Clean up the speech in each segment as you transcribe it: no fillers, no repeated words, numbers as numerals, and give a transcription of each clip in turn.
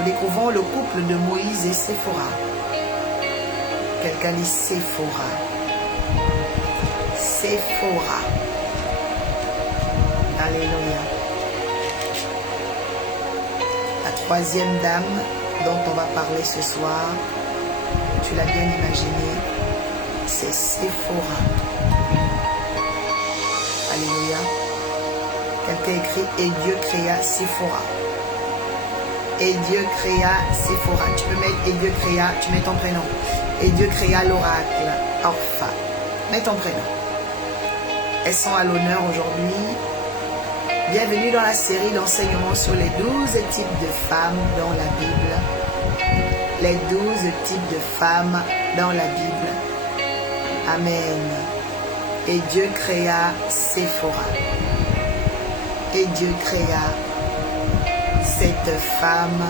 Nous découvrons le couple de Moïse et Séphora. Quelqu'un dit Séphora. Séphora. Alléluia. La troisième dame dont on va parler ce soir, tu l'as bien imaginé, c'est Séphora. Alléluia. Quelqu'un écrit « Et Dieu créa Séphora ». Et Dieu créa Séphora. Tu peux mettre « Et Dieu créa », tu mets ton prénom. Et Dieu créa l'oracle, Orpha. Mets ton prénom. Elles sont à l'honneur aujourd'hui. Bienvenue dans la série d'enseignements sur les 12 types de femmes dans la Bible. Les 12 types de femmes dans la Bible. Amen. Et Dieu créa Séphora. Et Dieu créa cette femme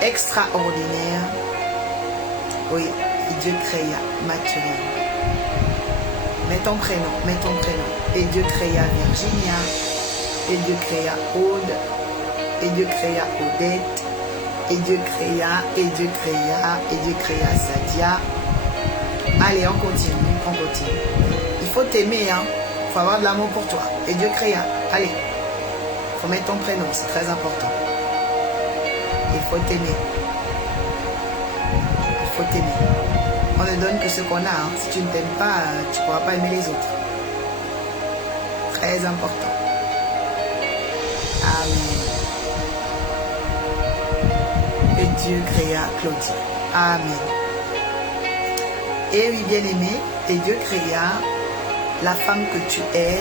extraordinaire. Oui, et Dieu créa Mathurin. Mets ton prénom, mets ton prénom. Et Dieu créa Virginia. Et Dieu créa Aude. Et Dieu créa Odette. Et Dieu créa, et Dieu créa, et Dieu créa Sadia. Allez, on continue, on continue. Il faut t'aimer, hein. Il faut avoir de l'amour pour toi. Et Dieu créa. Allez. Il faut mettre ton prénom, c'est très important. Il faut t'aimer. Il faut t'aimer. On ne donne que ce qu'on a. Hein. Si tu ne t'aimes pas, tu ne pourras pas aimer les autres. Très important. Amen. Et Dieu créa Claudie. Amen. Et oui, bien-aimé, et Dieu créa la femme que tu es,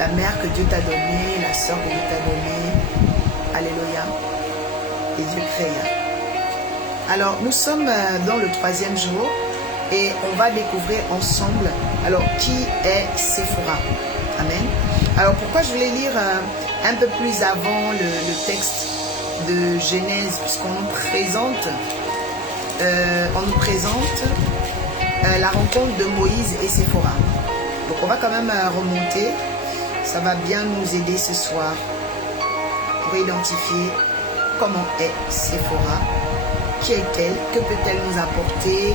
la mère que Dieu t'a donnée, la soeur que Dieu t'a donnée. Alléluia. Et Dieu créa. Alors, nous sommes dans le 3e jour et on va découvrir ensemble, alors, qui est Séphora. Amen. Alors, pourquoi je voulais lire un peu plus avant le texte de Genèse, puisqu'on nous présente, la rencontre de Moïse et Séphora. Donc, on va quand même remonter. Ça va bien nous aider ce soir pour identifier comment est Séphora. Qui est-elle? Que peut-elle nous apporter?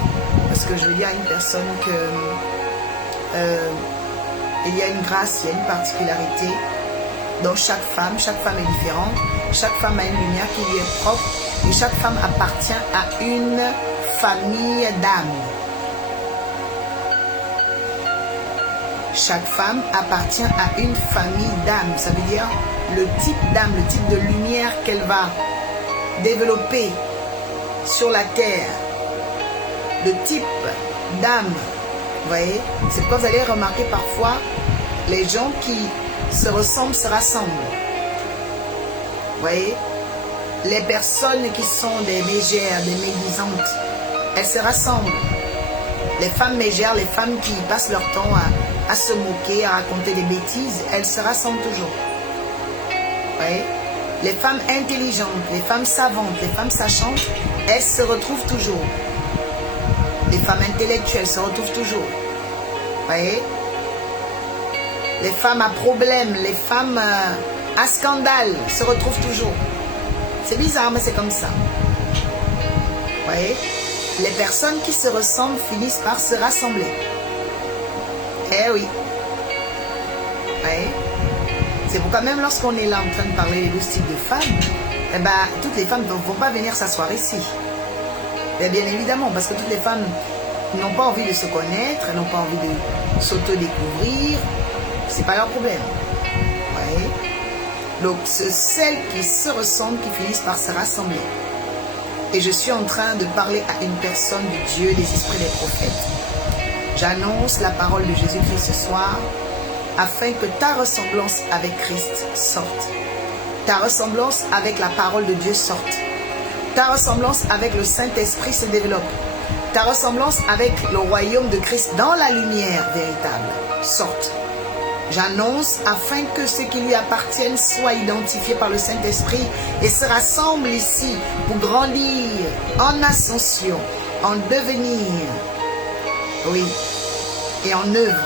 Parce que je veux dire à une personne que il y a une grâce, il y a une particularité dans chaque femme est différente, chaque femme a une lumière qui lui est propre et chaque femme appartient à une famille d'âmes. Chaque femme appartient à une famille d'âmes, ça veut dire le type d'âme, le type de lumière qu'elle va développer sur la terre, le type d'âme, vous voyez, c'est pourquoi vous allez remarquer parfois les gens qui se ressemblent se rassemblent, vous voyez, les personnes qui sont des mégères, des médisantes, elles se rassemblent, les femmes mégères, les femmes qui passent leur temps à se moquer, à raconter des bêtises, elles se rassemblent toujours, vous voyez. Les femmes intelligentes, les femmes savantes, les femmes sachantes, elles se retrouvent toujours. Les femmes intellectuelles se retrouvent toujours. Vous voyez? Les femmes à problème, les femmes à scandale se retrouvent toujours. C'est bizarre, mais c'est comme ça. Vous voyez? Les personnes qui se ressemblent finissent par se rassembler. Eh oui. Vous voyez? C'est pourquoi même lorsqu'on est là en train de parler des 12 types de femmes, eh ben, toutes les femmes ne vont pas venir s'asseoir ici. Et bien évidemment, parce que toutes les femmes n'ont pas envie de se connaître, elles n'ont pas envie de s'auto-découvrir. C'est pas leur problème. Ouais. Donc, c'est celles qui se ressemblent qui finissent par se rassembler. Et je suis en train de parler à une personne de Dieu, des esprits des prophètes. J'annonce la parole de Jésus-Christ ce soir, afin que ta ressemblance avec Christ sorte. Ta ressemblance avec la parole de Dieu sorte. Ta ressemblance avec le Saint-Esprit se développe. Ta ressemblance avec le royaume de Christ dans la lumière véritable sorte. J'annonce afin que ceux qui lui appartiennent soient identifiés par le Saint-Esprit et se rassemblent ici pour grandir en ascension, en devenir, oui, et en œuvre.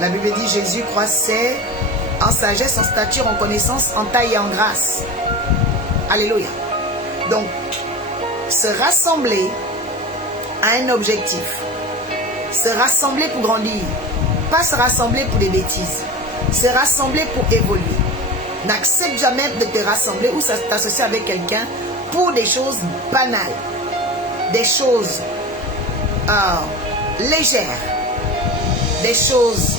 La Bible dit Jésus croissait en sagesse, en stature, en connaissance, en taille et en grâce. Alléluia. Donc, se rassembler a un objectif. Se rassembler pour grandir. Pas se rassembler pour des bêtises. Se rassembler pour évoluer. N'accepte jamais de te rassembler ou t'associer avec quelqu'un pour des choses banales. Des choses légères. Des choses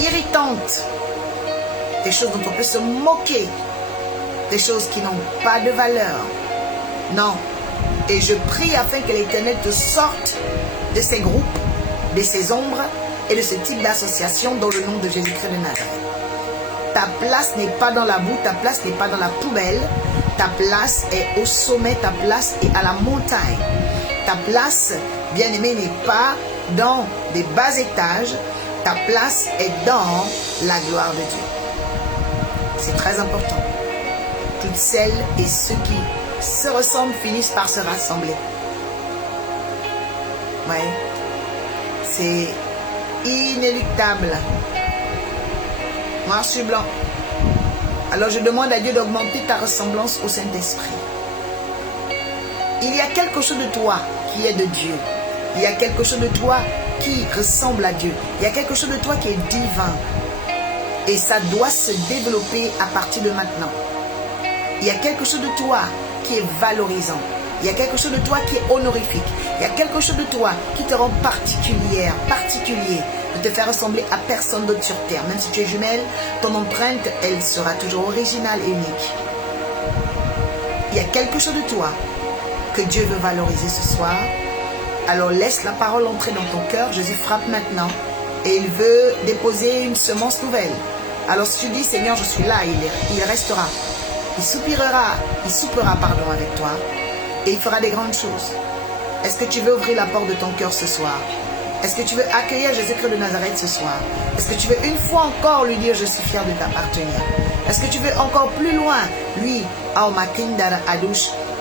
irritantes. Des choses dont on peut se moquer. Des choses qui n'ont pas de valeur. Non. Et je prie afin que l'Éternel te sorte de ces groupes, de ces ombres et de ce type d'association dans le nom de Jésus-Christ de Nazareth. Ta place n'est pas dans la boue, ta place n'est pas dans la poubelle. Ta place est au sommet, ta place est à la montagne. Ta place, bien-aimé, n'est pas dans des bas étages. Ta place est dans la gloire de Dieu. C'est très important. Toutes celles et ceux qui se ressemblent finissent par se rassembler. Ouais. C'est inéluctable. Noir sur blanc. Alors je demande à Dieu d'augmenter ta ressemblance au Saint-Esprit. Il y a quelque chose de toi qui est de Dieu. Il y a quelque chose de toi qui ressemble à Dieu. Il y a quelque chose de toi qui est divin. Et ça doit se développer à partir de maintenant. Il y a quelque chose de toi qui est valorisant. Il y a quelque chose de toi qui est honorifique. Il y a quelque chose de toi qui te rend particulier, de te faire ressembler à personne d'autre sur terre. Même si tu es jumelle, ton empreinte, elle sera toujours originale et unique. Il y a quelque chose de toi que Dieu veut valoriser ce soir. Alors laisse la parole entrer dans ton cœur. Jésus frappe maintenant et il veut déposer une semence nouvelle. Alors si tu dis, Seigneur, je suis là, il restera. Il soupira, pardon, avec toi et il fera des grandes choses. Est-ce que tu veux ouvrir la porte de ton cœur ce soir? Est-ce que tu veux accueillir Jésus-Christ de Nazareth ce soir? Est-ce que tu veux une fois encore lui dire, je suis fier de t'appartenir? Est-ce que tu veux encore plus loin, lui,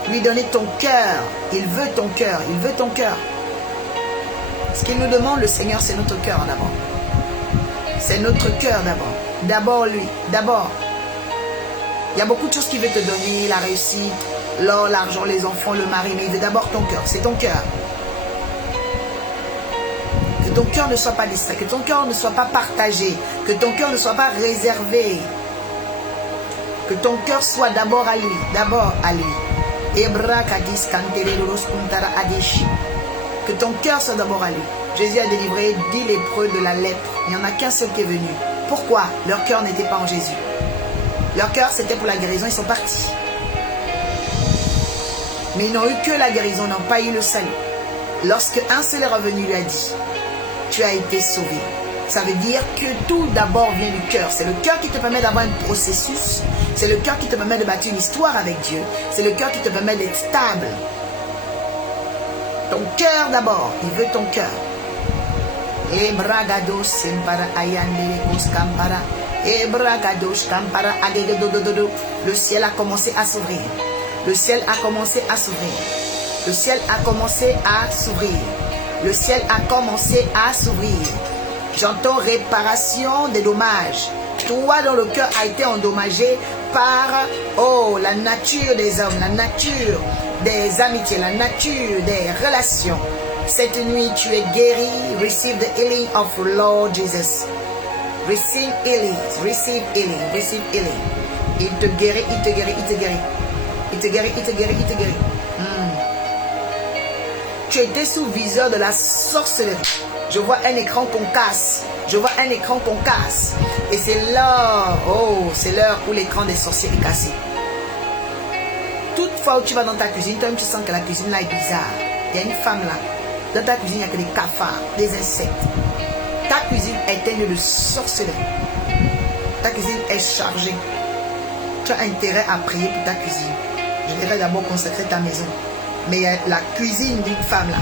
lui donner ton cœur? Il veut ton cœur, il veut ton cœur. Ce qu'il nous demande, le Seigneur, c'est notre cœur d'abord. C'est notre cœur d'abord. D'abord lui, d'abord. Il y a beaucoup de choses qu'il veut te donner, la réussite, l'or, l'argent, les enfants, le mari, mais il veut d'abord ton cœur, c'est ton cœur. Que ton cœur ne soit pas distrait, que ton cœur ne soit pas partagé, que ton cœur ne soit pas réservé. Que ton cœur soit d'abord à lui, d'abord à lui. Que ton cœur soit d'abord à lui. Jésus a délivré 10 lépreux de la lèpre. Il n'y en a qu'un seul qui est venu. Pourquoi? Leur cœur n'était pas en Jésus. Leur cœur, c'était pour la guérison, ils sont partis. Mais ils n'ont eu que la guérison, ils n'ont pas eu le salut. Lorsque un seul est revenu, lui a dit, tu as été sauvé. Ça veut dire que tout d'abord vient du cœur. C'est le cœur qui te permet d'avoir un processus. C'est le cœur qui te permet de bâtir une histoire avec Dieu. C'est le cœur qui te permet d'être stable. Ton cœur d'abord, il veut ton cœur. Le ciel a commencé à s'ouvrir. Le ciel a commencé à s'ouvrir. Le ciel a commencé à s'ouvrir. Le ciel a commencé à s'ouvrir. J'entends réparation des dommages. Toi dont le cœur a été endommagé par la nature des hommes, la nature des amitiés, la nature des relations. Cette nuit, tu es guéri. Receive the healing of Lord Jesus. Receive healing, receive healing, receive healing. Il te guérit, il te guérit, il te guérit. Il te guérit, il te guérit, il te guérit. Tu étais sous viseur de la sorcellerie. Je vois un écran qu'on casse. Je vois un écran qu'on casse. Et c'est l'heure, c'est l'heure où l'écran des sorciers est cassé. Toutefois où tu vas dans ta cuisine, toi-même tu sens que la cuisine là est bizarre. Il y a une femme là. Dans ta cuisine, il n'y a que des cafards, des insectes. Ta cuisine est un lieu de sorcellerie. Ta cuisine est chargée. Tu as intérêt à prier pour ta cuisine. Je dirais d'abord consacrer ta maison. Mais il y a la cuisine d'une femme là.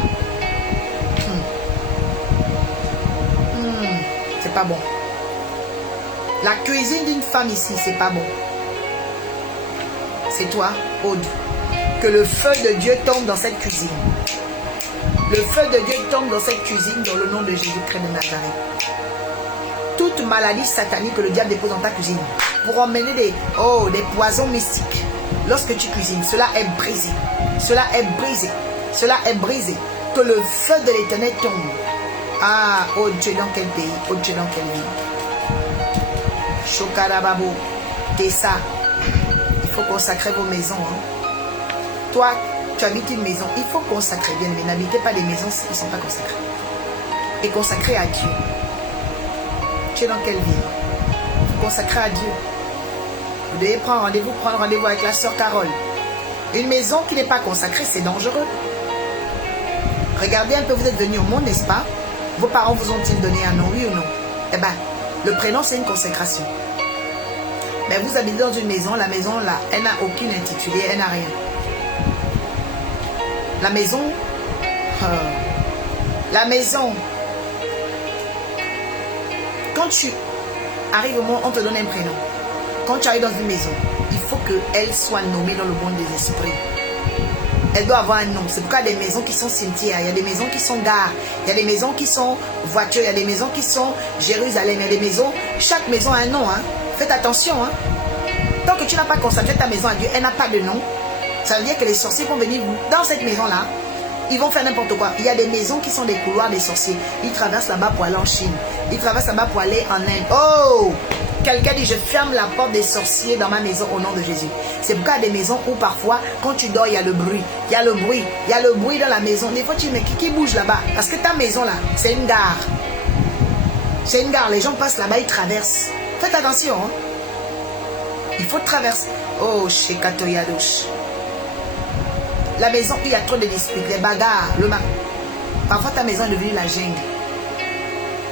C'est pas bon. La cuisine d'une femme ici, c'est pas bon. C'est toi, Aude. Que le feu de Dieu tombe dans cette cuisine. Le feu de Dieu tombe dans cette cuisine dans le nom de Jésus-Christ de Nazareth. Toute maladie satanique que le diable dépose dans ta cuisine pour emmener des poisons mystiques, lorsque tu cuisines, cela est brisé. Cela est brisé. Cela est brisé. Que le feu de l'Éternel tombe. Ah, oh Dieu, dans quel pays? Oh Dieu, dans quelle ville? Chokarababo, Tessa. Il faut consacrer vos maisons. Hein. Toi, tu habites une maison. Il faut consacrer, bien aimé. N'habitez pas des maisons qui ne sont pas consacrées. Et consacrer à Dieu. Tu es dans quelle ville? Il faut consacrer à Dieu. Vous devez prendre rendez-vous avec la sœur Carole. Une maison qui n'est pas consacrée, c'est dangereux. Regardez un peu, vous êtes venu au monde, n'est-ce pas? Vos parents vous ont-ils donné un nom, oui ou non? Eh bien, le prénom, c'est une consécration. Mais vous habitez dans une maison, la maison, là, elle n'a aucune intitulé, elle n'a rien. La maison, quand tu arrives au monde, on te donne un prénom. Quand tu arrives dans une maison, il faut qu'elle soit nommée dans le monde des esprits. Elle doit avoir un nom. C'est pourquoi il y a des maisons qui sont cimetières, il y a des maisons qui sont gares, il y a des maisons qui sont voitures, il y a des maisons qui sont Jérusalem, il y a des maisons, chaque maison a un nom. Hein. Faites attention. Hein. Tant que tu n'as pas consacré ta maison à Dieu, elle n'a pas de nom. Ça veut dire que les sorciers vont venir dans cette maison-là. Ils vont faire n'importe quoi. Il y a des maisons qui sont des couloirs des sorciers. Ils traversent là-bas pour aller en Chine. Ils traversent là-bas pour aller en Inde. Oh! Quelqu'un dit, je ferme la porte des sorciers dans ma maison au nom de Jésus. C'est pourquoi il y a des maisons où parfois, quand tu dors, il y a le bruit. Il y a le bruit. Il y a le bruit dans la maison. Des fois, tu dis, mais qui bouge là-bas? Parce que ta maison là, c'est une gare. C'est une gare. Les gens passent là-bas, ils traversent. Faites attention. Hein? Il faut traverser. Oh, chez Katoyadosh. La maison, il y a trop de disputes, les bagarres, le mal. Parfois, ta maison est devenue la jungle.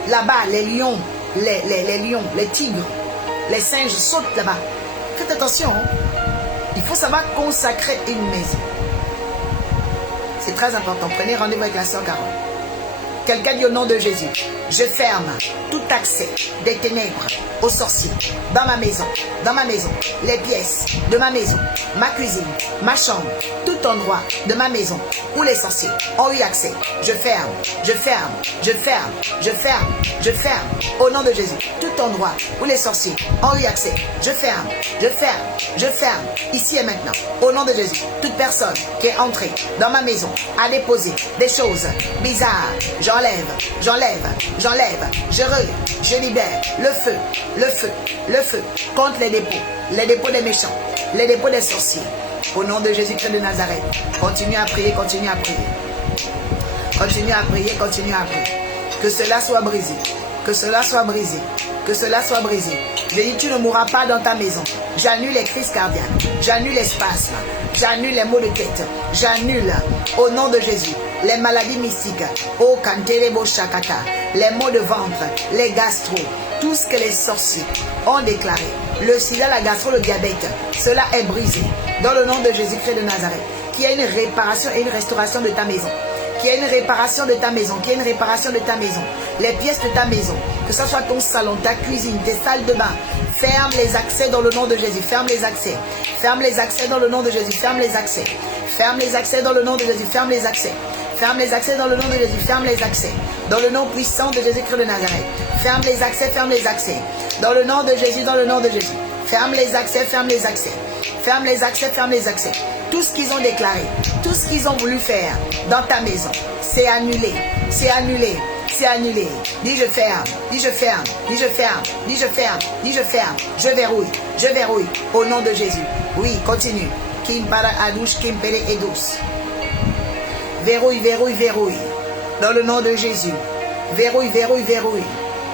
Là-bas, les lions, les lions, les tigres, les singes sautent là-bas. Faites attention. Hein? Il faut savoir consacrer une maison. C'est très important. Prenez rendez-vous avec la sœur Carole. Quelqu'un dit au nom de Jésus, je ferme tout accès des ténèbres aux sorciers dans ma maison, les pièces de ma maison, ma cuisine, ma chambre, tout endroit de ma maison où les sorciers ont eu accès. Je ferme, je ferme, je ferme, je ferme, je ferme au nom de Jésus. Tout endroit où les sorciers ont eu accès. Je ferme, je ferme, je ferme ici et maintenant au nom de Jésus. Toute personne qui est entrée dans ma maison a déposé des choses bizarres. J'enlève, je libère le feu, le feu, le feu contre les dépôts des méchants, les dépôts des sorciers. Au nom de Jésus-Christ de Nazareth, continue à prier, continue à prier. Continue à prier, continue à prier. Que cela soit brisé, que cela soit brisé, que cela soit brisé. Je dis, tu ne mourras pas dans ta maison. J'annule les crises cardiaques, j'annule les spasmes, j'annule les maux de tête, j'annule au nom de Jésus les maladies mystiques, oh Kanterebo Shakata, les maux de ventre, les gastro, tout ce que les sorciers ont déclaré, le sida, la gastro, le diabète, cela est brisé dans le nom de Jésus-Christ de Nazareth. Qu'il y ait une réparation et une restauration de ta maison. Qu'il y ait une réparation de ta maison, qu'il y ait une réparation de ta maison, les pièces de ta maison, que ce soit ton salon, ta cuisine, tes salles de bain. Ferme les accès dans le nom de Jésus, ferme les accès. Ferme les accès dans le nom de Jésus, ferme les accès. Ferme les accès dans le nom de Jésus, ferme les accès. Ferme les accès dans le nom de Jésus, ferme les accès. Dans le nom puissant de Jésus-Christ de Nazareth. Ferme les accès, ferme les accès. Dans le nom de Jésus, dans le nom de Jésus. Ferme les accès, ferme les accès. Ferme les accès, ferme les accès. Tout ce qu'ils ont déclaré, tout ce qu'ils ont voulu faire dans ta maison, c'est annulé, c'est annulé, c'est annulé. Dis je ferme, dis je ferme, dis je ferme, dis je ferme, dis je ferme. Je verrouille, au nom de Jésus. Oui, continue. Kim para adouche, kim pere edous. Verrouille, verrouille, verrouille. Dans le nom de Jésus. Verrouille, verrouille, verrouille.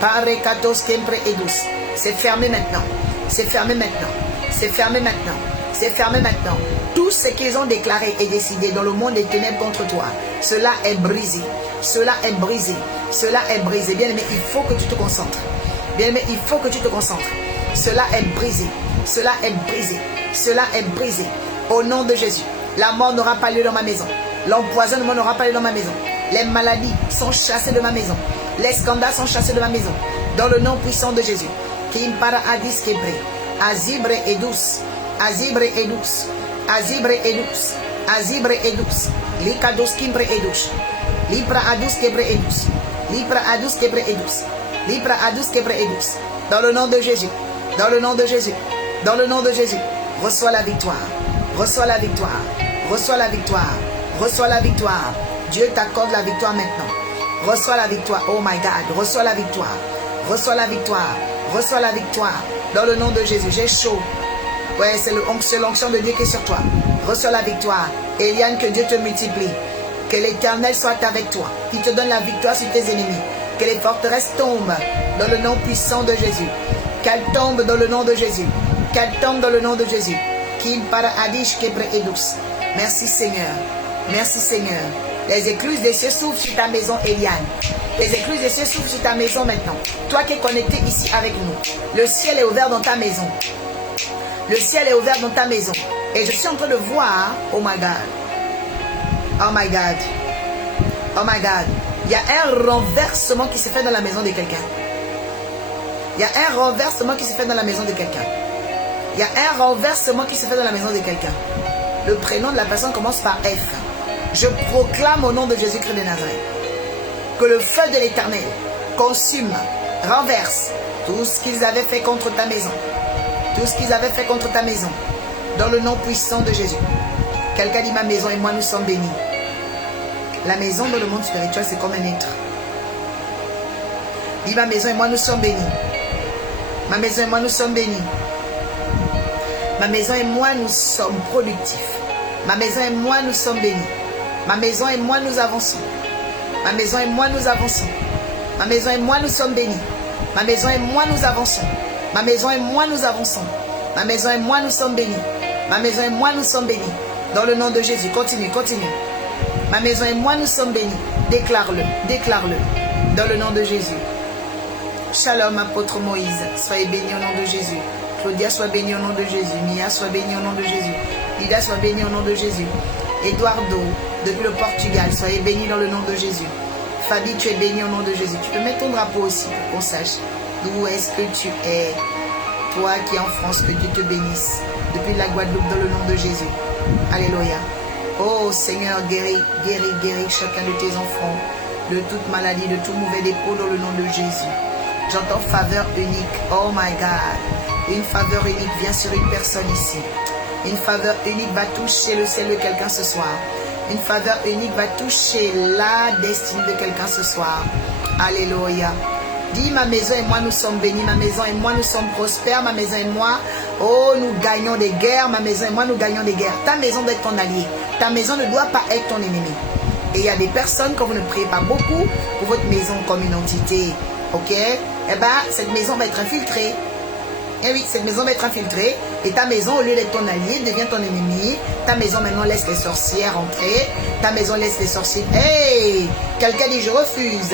Pare katos kempre edous. C'est fermé maintenant. C'est fermé maintenant. C'est fermé maintenant. C'est fermé maintenant. Tout ce qu'ils ont déclaré et décidé dans le monde des ténèbres contre toi, cela est brisé. Cela est brisé. Cela est brisé. Bien aimé, il faut que tu te concentres. Bien aimé, il faut que tu te concentres. Cela est brisé. Cela est brisé. Cela est brisé. Au nom de Jésus. La mort n'aura pas lieu dans ma maison. L'empoisonnement n'aura pas lieu dans ma maison. Les maladies sont chassées de ma maison. Les scandales sont chassés de ma maison. Dans le nom puissant de Jésus. Kim para adis kebre. Azibre et douce. Azibre et douce. Azibre et douce. Azibre et douce. Likados kimbre et douce. Libra adus kebre et douce. Libra adus kebre et douce. Libra adus kebre et douce. Dans le nom de Jésus. Dans le nom de Jésus. Dans le nom de Jésus. Reçois la victoire. Reçois la victoire. Reçois la victoire. Reçois la victoire. Dieu t'accorde la victoire maintenant. Reçois la victoire. Oh my God. Reçois la victoire. Reçois la victoire. Reçois la victoire. Dans le nom de Jésus. J'ai chaud. Ouais, c'est l'onction de Dieu qui est sur toi. Reçois la victoire. Eliane, que Dieu te multiplie. Que l'Éternel soit avec toi. Qu'il te donne la victoire sur tes ennemis. Que les forteresses tombent dans le nom puissant de Jésus. Qu'elles tombent dans le nom de Jésus. Qu'elles tombent dans le nom de Jésus. Qu'il para adish kebre edus. Merci Seigneur. Merci Seigneur. Les écluses des cieux s'ouvrent sur ta maison, Eliane. Les écluses des cieux s'ouvrent sur ta maison maintenant. Toi qui es connecté ici avec nous. Le ciel est ouvert dans ta maison. Le ciel est ouvert dans ta maison. Et je suis en train de voir, oh my God. Oh my God. Oh my God. Il y a un renversement qui se fait dans la maison de quelqu'un. Il y a un renversement qui se fait dans la maison de quelqu'un. Il y a un renversement qui se fait dans la maison de quelqu'un. Le prénom de la personne commence par F. Je proclame au nom de Jésus-Christ de Nazareth que le feu de l'Éternel consume, renverse tout ce qu'ils avaient fait contre ta maison. Tout ce qu'ils avaient fait contre ta maison. Dans le nom puissant de Jésus. Quelqu'un dit ma maison et moi nous sommes bénis. La maison dans le monde spirituel c'est comme un être. Dis ma maison et moi nous sommes bénis. Ma maison et moi nous sommes bénis. Ma maison et moi nous sommes productifs. Ma maison et moi nous sommes bénis. Ma maison et moi nous avançons. Ma maison et moi nous avançons. Ma maison et moi nous sommes bénis. Ma maison et moi nous avançons. Ma maison et moi nous avançons. Ma maison et moi nous sommes bénis. Ma maison et moi nous sommes bénis. Dans le nom de Jésus, continue, continue. Ma maison et moi nous sommes bénis. Déclare-le, déclare-le. Dans le nom de Jésus. Shalom, apôtre Moïse. Soyez bénis au nom de Jésus. Claudia soit bénie au nom de Jésus. Mia soit bénie au nom de Jésus. Lida soit bénie au nom de Jésus. Eduardo, depuis le Portugal, soyez bénis dans le nom de Jésus. Fabi, tu es béni au nom de Jésus. Tu peux mettre ton drapeau aussi pour qu'on sache d'où est-ce que tu es. Toi qui es en France, que Dieu te bénisse. Depuis la Guadeloupe, dans le nom de Jésus. Alléluia. Oh Seigneur, guéris, guéris, guéris chacun de tes enfants de toute maladie, de tout mauvais dépôt dans le nom de Jésus. J'entends faveur unique. Oh my God. Une faveur unique vient sur une personne ici. Une faveur unique va toucher le ciel de quelqu'un ce soir. Une faveur unique va toucher la destinée de quelqu'un ce soir. Alléluia. Dis ma maison et moi nous sommes bénis. Ma maison et moi nous sommes prospères. Ma maison et moi, oh nous gagnons des guerres. Ma maison et moi nous gagnons des guerres. Ta maison doit être ton allié. Ta maison ne doit pas être ton ennemi. Et il y a des personnes, quand vous ne priez pas beaucoup pour votre maison comme une entité, ok, eh bien cette maison va être infiltrée. Eh oui, cette maison va être infiltrée. Et ta maison, au lieu d'être ton allié, devient ton ennemi. Ta maison maintenant laisse les sorcières entrer. Ta maison laisse les sorciers. Hey, quelqu'un dit je refuse.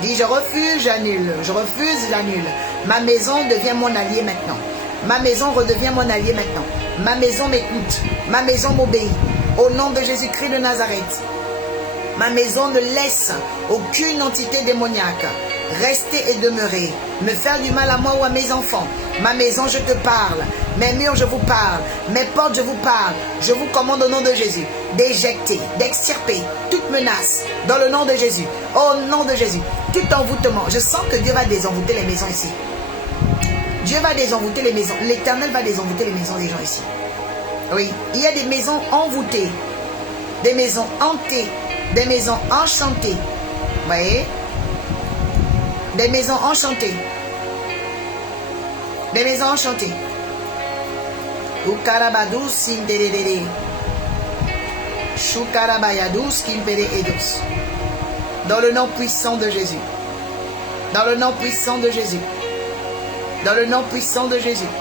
Dis je refuse, j'annule. Je refuse, j'annule. Ma maison devient mon allié maintenant. Ma maison redevient mon allié maintenant. Ma maison m'écoute. Ma maison m'obéit. Au nom de Jésus-Christ de Nazareth. Ma maison ne laisse aucune entité démoniaque rester et demeurer, me faire du mal à moi ou à mes enfants. Ma maison, je te parle. Mes murs, je vous parle. Mes portes, je vous parle. Je vous commande au nom de Jésus d'éjecter, d'extirper toute menace dans le nom de Jésus. Au nom de Jésus. Tout envoûtement. Je sens que Dieu va désenvoûter les maisons ici. Dieu va désenvoûter les maisons. L'Éternel va désenvoûter les maisons des gens ici. Oui, il y a des maisons envoûtées, des maisons hantées, des maisons enchantées. Vous voyez? Des maisons enchantées. Des maisons enchantées. Ukarabadous sinderere. Shukarabayadous kimpere edos. Dans le nom puissant de Jésus. Dans le nom puissant de Jésus. Dans le nom puissant de Jésus.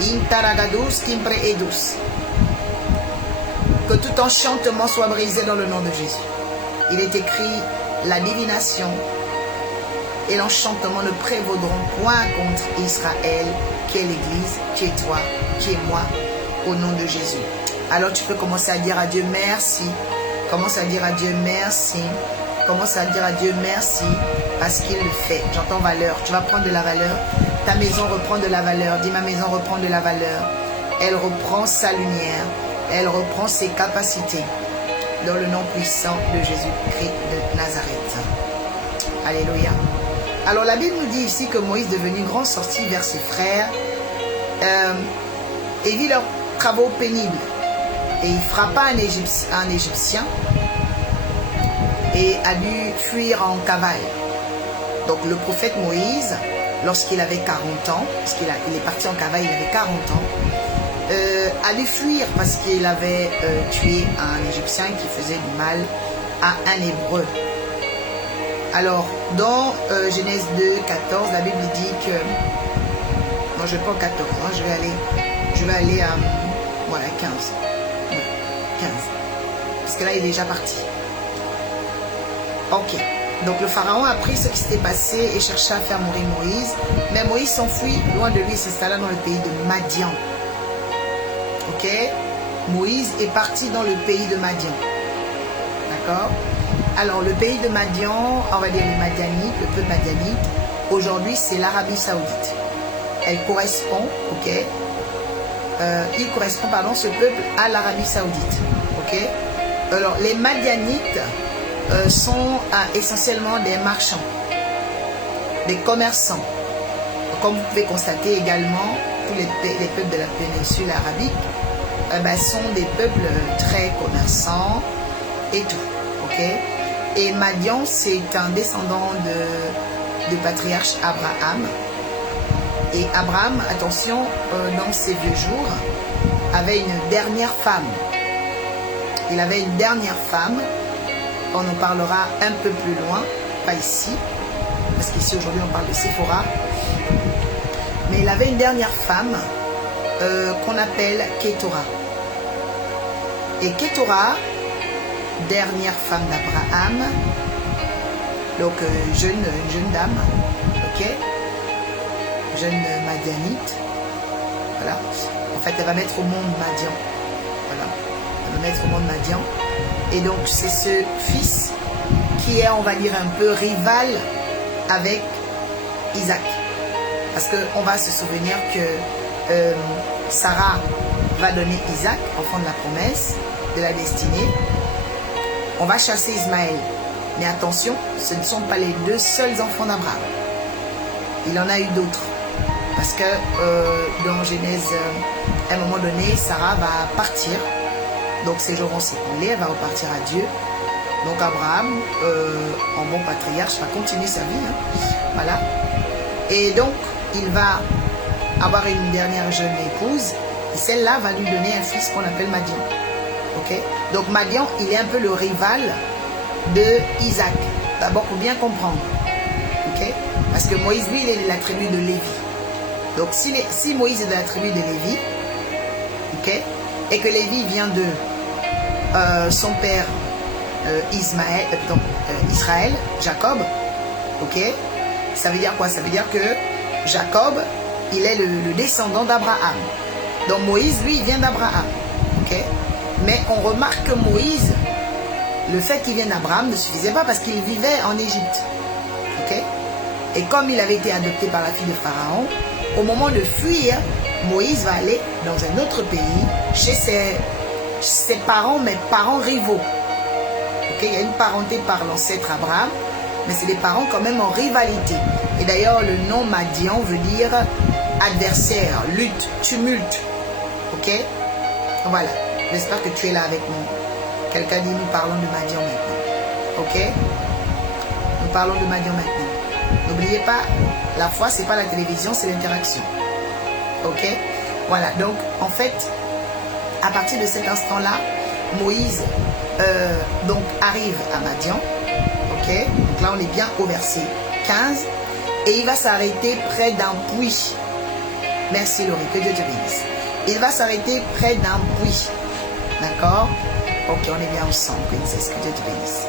Intaragadous kimpre edos. Que tout enchantement soit brisé dans le nom de Jésus. Il est écrit la divination et l'enchantement ne prévaudront point contre Israël, qui est l'Église, qui est toi, qui est moi, au nom de Jésus. Alors tu peux commencer à dire à Dieu merci. Commence à dire à Dieu merci. Commence à dire à Dieu merci parce qu'il le fait. J'entends valeur. Tu vas prendre de la valeur. Ta maison reprend de la valeur. Dis ma maison reprend de la valeur. Elle reprend sa lumière. Elle reprend ses capacités. Dans le nom puissant de Jésus-Christ de Nazareth. Alléluia. Alors la Bible nous dit ici que Moïse, devenu grand, sortit vers ses frères et vit leur travaux pénibles. Et il frappa un Égyptien et a dû fuir en cavale. Donc le prophète Moïse, lorsqu'il avait 40 ans, parce qu'il est parti en cavale, il avait 40 ans, a dû fuir parce qu'il avait tué un Égyptien qui faisait du mal à un Hébreu. Alors, dans Genèse 2, 14, la Bible dit que... Non, je ne vais pas 14, hein, je vais aller à voilà, 15. Ouais, 15. Parce que là, il est déjà parti. Ok. Donc, le pharaon a pris ce qui s'était passé et chercha à faire mourir Moïse. Mais Moïse s'enfuit loin de lui et s'installa dans le pays de Madian. Ok. Moïse est parti dans le pays de Madian. D'accord. Alors, le pays de Madian, on va dire les Madianites, le peuple madianite, aujourd'hui, c'est l'Arabie Saoudite. Elle correspond, ok, il correspond, pardon, ce peuple à l'Arabie Saoudite, ok. Alors, les Madianites sont essentiellement des marchands, des commerçants. Comme vous pouvez constater également, tous les peuples de la péninsule arabique sont des peuples très commerçants et tout, ok. Et Madian, c'est un descendant de patriarche Abraham. Et Abraham, attention, dans ses vieux jours, avait une dernière femme. Il avait une dernière femme. On en parlera un peu plus loin, pas ici, parce qu'ici aujourd'hui on parle de Séphora. Mais il avait une dernière femme qu'on appelle Kétora. Et Kétora, dernière femme d'Abraham, donc une jeune dame, ok, jeune Madianite, voilà. En fait, elle va mettre au monde Madian, voilà. Elle va mettre au monde Madian. Et donc, c'est ce fils qui est, on va dire, un peu rival avec Isaac. Parce qu'on va se souvenir que Sarah va donner Isaac, enfant de la promesse, de la destinée. On va chasser Ismaël. Mais attention, ce ne sont pas les deux seuls enfants d'Abraham. Il en a eu d'autres. Parce que dans Genèse, à un moment donné, Sarah va partir. Donc ses jours vont s'écouler, elle va repartir à Dieu. Donc Abraham, en bon patriarche, va continuer sa vie. Hein. Voilà. Et donc, il va avoir une dernière jeune épouse. Et celle-là va lui donner un fils qu'on appelle Madian. Okay. Donc Madian, il est un peu le rival de Isaac. D'abord, pour bien comprendre. Okay. Parce que Moïse, lui, il est de la tribu de Lévi. Donc, si Moïse est de la tribu de Lévi, okay, et que Lévi vient de son père Israël, Jacob, ok, ça veut dire quoi? Ça veut dire que Jacob, il est le descendant d'Abraham. Donc Moïse, lui, il vient d'Abraham, ok. Mais on remarque que Moïse, le fait qu'il vienne d'Abraham ne suffisait pas parce qu'il vivait en Égypte, ok. Et comme il avait été adopté par la fille de Pharaon, au moment de fuir, Moïse va aller dans un autre pays, chez ses parents, mais parents rivaux. Okay? Il y a une parenté par l'ancêtre Abraham, mais c'est des parents quand même en rivalité. Et d'ailleurs, le nom Madian veut dire adversaire, lutte, tumulte. Ok? Voilà. J'espère que tu es là avec nous. Quelqu'un dit, nous parlons de Madian maintenant. Ok? Nous parlons de Madian maintenant. N'oubliez pas, la foi, c'est pas la télévision, c'est l'interaction. Ok? Voilà. Donc, en fait, à partir de cet instant-là, Moïse donc arrive à Madian. Ok? Donc là, on est bien au verset 15. Et il va s'arrêter près d'un puits. Merci Laurie, que Dieu te bénisse. Il va s'arrêter près d'un puits. D'accord? Ok, on est bien ensemble, princesse, que Dieu te bénisse.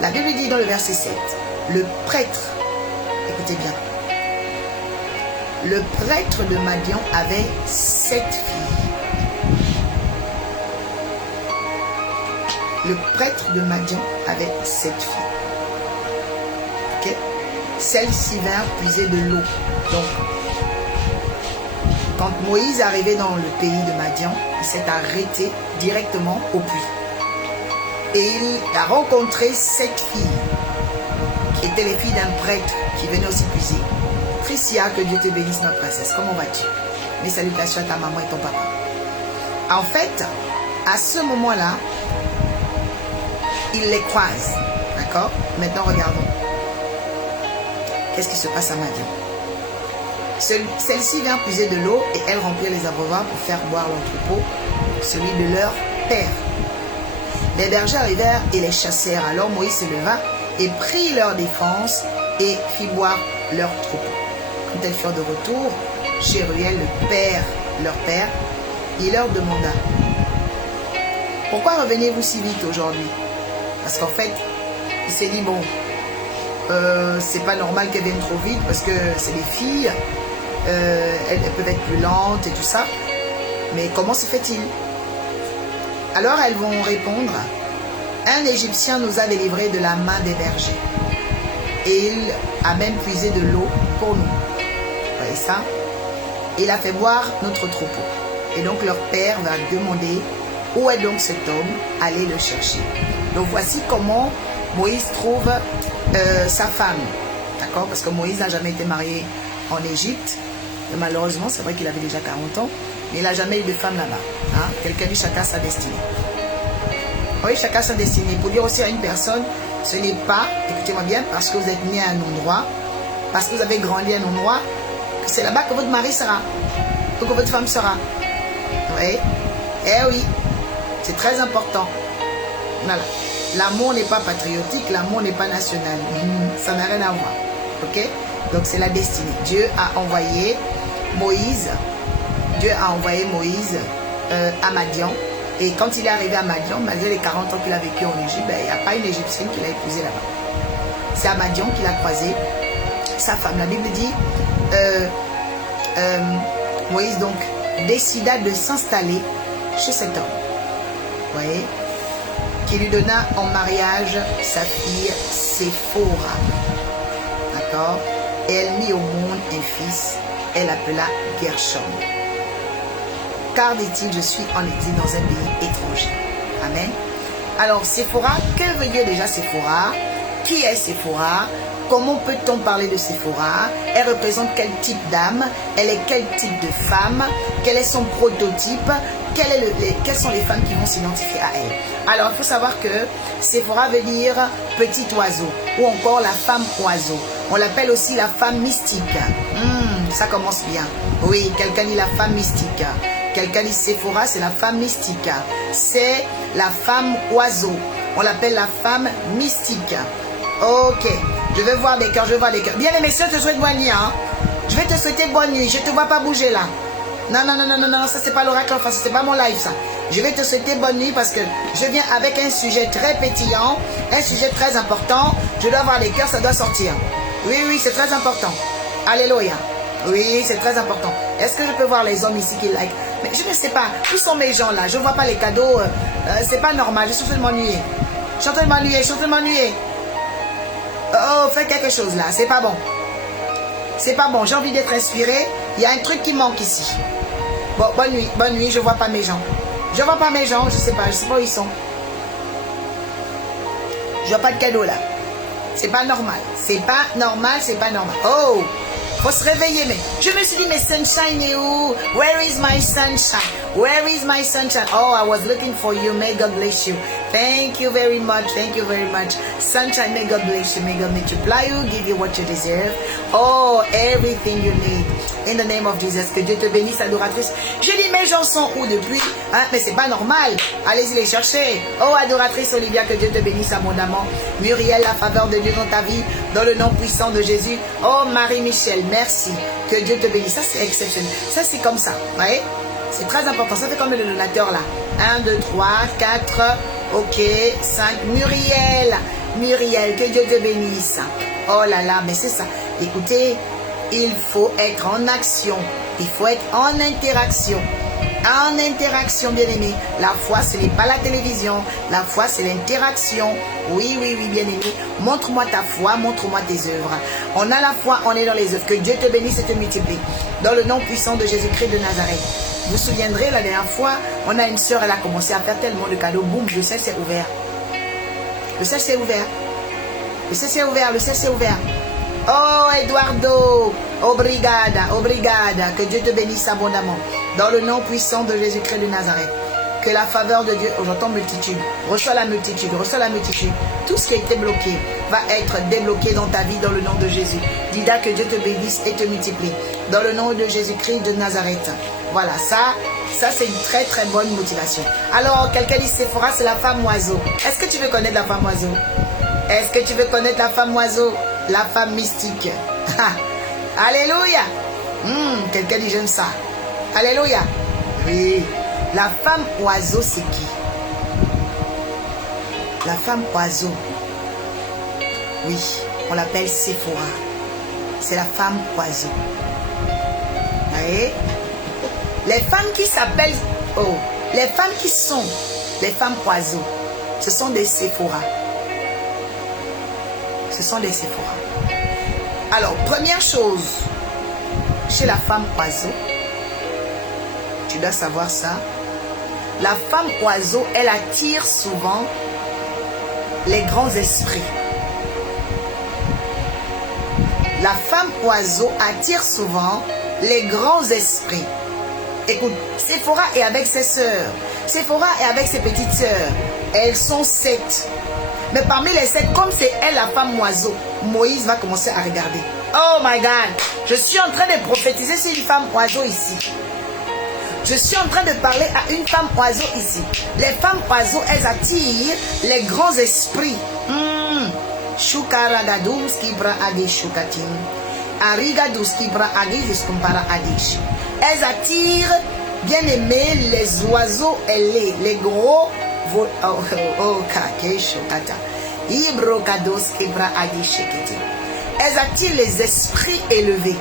La Bible dit dans le verset 7, le prêtre, écoutez bien, le prêtre de Madian avait 7 filles. Le prêtre de Madian avait 7 filles. Ok? Celles-ci vinrent puiser de l'eau. Donc, quand Moïse est arrivé dans le pays de Madian, il s'est arrêté directement au puits. Et il a rencontré 7 filles, qui étaient les filles d'un prêtre qui venait aussi puiser. Tricia, que Dieu te bénisse, ma princesse. Comment vas-tu? Mes salutations à ta maman et ton papa. En fait, à ce moment-là, il les croise. D'accord? Maintenant, regardons. Qu'est-ce qui se passe à Madian? Celle-ci vient puiser de l'eau et elle remplit les abreuvoirs pour faire boire leur troupeau, celui de leur père. Les bergers arrivèrent et les chassèrent. Alors Moïse se leva et prit leur défense et fit boire leur troupeau. Quand elles furent de retour chez Ruel, leur père, il leur demanda: pourquoi revenez-vous si vite aujourd'hui? Parce qu'en fait, il s'est dit, bon, c'est pas normal qu'elles viennent trop vite parce que c'est des filles, elles peuvent être plus lentes et tout ça. Mais comment se fait-il? Alors elles vont répondre: un Égyptien nous a délivrés de la main des bergers. Et il a même puisé de l'eau pour nous. Vous voyez ça? Il a fait boire notre troupeau. Et donc leur père va demander: où est donc cet homme? Allez le chercher. Donc voici comment Moïse trouve sa femme. D'accord? Parce que Moïse n'a jamais été marié en Égypte. Et malheureusement, c'est vrai qu'il avait déjà 40 ans. Mais il n'a jamais eu de femme là-bas. Hein? Quelqu'un dit chacun sa destinée. Oui, chacun sa destinée. Pour dire aussi à une personne, ce n'est pas, écoutez-moi bien, parce que vous êtes né à un endroit, parce que vous avez grandi à un endroit, que c'est là-bas que votre mari sera, ou que votre femme sera. Oui. Eh oui, c'est très important. Voilà. L'amour n'est pas patriotique, l'amour n'est pas national. Ça n'a rien à voir. Ok? Donc c'est la destinée. Dieu a envoyé Moïse à Madian. Et quand il est arrivé à Madian, malgré les 40 ans qu'il a vécu en Égypte, il n'y a pas une Égyptienne qu'il a épousée là-bas. C'est à Madian qu'il a croisé sa femme. La Bible dit, Moïse donc décida de s'installer chez cet homme. Vous voyez? Qui lui donna en mariage sa fille Séphora. D'accord? Et elle mit au monde un fils. Elle l'appela Gershom. Car, dit-il, je suis en exil dans un pays étranger. Amen. Alors, Séphora, que veut dire déjà Séphora? Qui est Séphora? Comment peut-on parler de Séphora? Elle représente quel type d'âme? Elle est quel type de femme? Quel est son prototype? Quelles sont les femmes qui vont s'identifier à elle? Alors, il faut savoir que Séphora veut dire petit oiseau ou encore la femme oiseau. On l'appelle aussi la femme mystique. Ça commence bien. Oui, quelqu'un dit la femme mystique. Quelqu'un dit Séphora, c'est la femme mystique. C'est la femme oiseau. On l'appelle la femme mystique. Ok. Je vais voir des cœurs, Bien les messieurs, je te souhaite bonne nuit. Hein? Je vais te souhaiter bonne nuit. Je ne te vois pas bouger là. Non, ça c'est pas l'oracle, enfin c'est pas mon live ça. Je vais te souhaiter bonne nuit parce que je viens avec un sujet très pétillant, un sujet très important. Je dois avoir les cœurs, ça doit sortir. Oui, c'est très important. Alléluia. Oui, c'est très important. Est-ce que je peux voir les hommes ici qui like? Mais je ne sais pas. Où sont mes gens là? Je ne vois pas les cadeaux. C'est pas normal. Je suis en train de m'ennuyer. Je suis en train de m'ennuyer. Oh, fais quelque chose là. C'est pas bon. C'est pas bon. J'ai envie d'être inspiré. Il y a un truc qui manque ici. Bon, bonne nuit. Je vois pas mes gens. Je sais pas où ils sont. Je vois pas de cadeau là. C'est pas normal. Oh, faut se réveiller, mais je me suis dit, mais sunshine est où? Where is my sunshine? Oh, I was looking for you. May God bless you. Thank you very much. Sunshine, may God bless you. May God multiply you, give you what you deserve. Oh, everything you need. In the name of Jesus. Que Dieu te bénisse, adoratrice. Je dis, mes gens sont où depuis? Mais c'est pas normal. Allez-y les chercher. Oh, adoratrice Olivia, que Dieu te bénisse abondamment. Muriel, la faveur de Dieu dans ta vie, dans le nom puissant de Jésus. Oh, Marie-Michel, merci. Que Dieu te bénisse. Ça, c'est exceptionnel. Ça, c'est comme ça. Vous voyez? C'est très important. Ça fait comme le donateur là. 1, 2, 3, 4. Ok, 5. Muriel, que Dieu te bénisse. Oh là là, mais c'est ça. Écoutez, il faut être en action. Il faut être en interaction. En interaction, bien-aimé. La foi, ce n'est pas la télévision. La foi, c'est l'interaction. Oui, bien-aimé. Montre-moi ta foi, montre-moi tes œuvres. On a la foi, on est dans les œuvres. Que Dieu te bénisse et te multiplie. Dans le nom puissant de Jésus-Christ de Nazareth. Vous vous souviendrez, la dernière fois, on a une sœur, elle a commencé à faire tellement de cadeaux. Boum, le ciel s'est ouvert. Le ciel s'est ouvert. Oh, Eduardo, obrigada, obrigada. Que Dieu te bénisse abondamment. Dans le nom puissant de Jésus-Christ de Nazareth. Que la faveur de Dieu, j'entends multitude, reçois la multitude, reçois la multitude. Tout ce qui a été bloqué va être débloqué dans ta vie dans le nom de Jésus. Dida, que Dieu te bénisse et te multiplie. Dans le nom de Jésus-Christ de Nazareth. Voilà, ça c'est une très très bonne motivation. Alors, quelqu'un dit Sephora, c'est la femme oiseau. Est-ce que tu veux connaître la femme oiseau? Est-ce que tu veux connaître la femme oiseau? La femme mystique. Alléluia. Quelqu'un dit j'aime ça. Alléluia. Oui. La femme oiseau, c'est qui? La femme oiseau. Oui, on l'appelle Sephora. C'est la femme oiseau. Vous voyez? Les femmes qui s'appellent... Oh, les femmes qui sont les femmes oiseaux, ce sont des Sephora. Ce sont des Sephora. Alors, première chose, chez la femme oiseau, tu dois savoir ça. La femme oiseau, elle attire souvent les grands esprits. La femme oiseau attire souvent les grands esprits. Écoute, Sephora est avec ses sœurs. Sephora est avec ses petites sœurs. Elles sont 7. Mais parmi les 7, comme c'est elle la femme oiseau, Moïse va commencer à regarder. Oh my God, je suis en train de prophétiser sur une femme oiseau ici. Je suis en train de parler à une femme oiseau ici. Les femmes oiseaux, elles attirent les grands esprits. Elles attirent, bien aimé, les oiseaux ailés, les gros. Elles attirent les esprits élevés.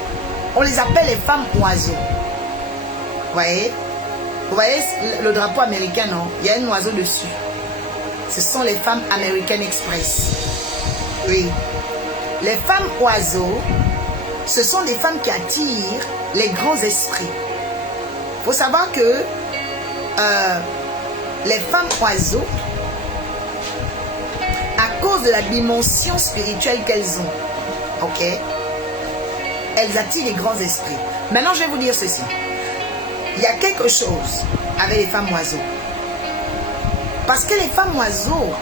On les appelle les femmes oiseaux. Vous voyez le drapeau américain, non? Il y a un oiseau dessus. Ce sont les femmes American Express. Oui. Les femmes oiseaux, ce sont des femmes qui attirent les grands esprits. Il faut savoir que les femmes oiseaux, à cause de la dimension spirituelle qu'elles ont, ok, elles attirent les grands esprits. Maintenant, je vais vous dire ceci. Il y a quelque chose avec les femmes oiseaux. Parce que les femmes oiseaux,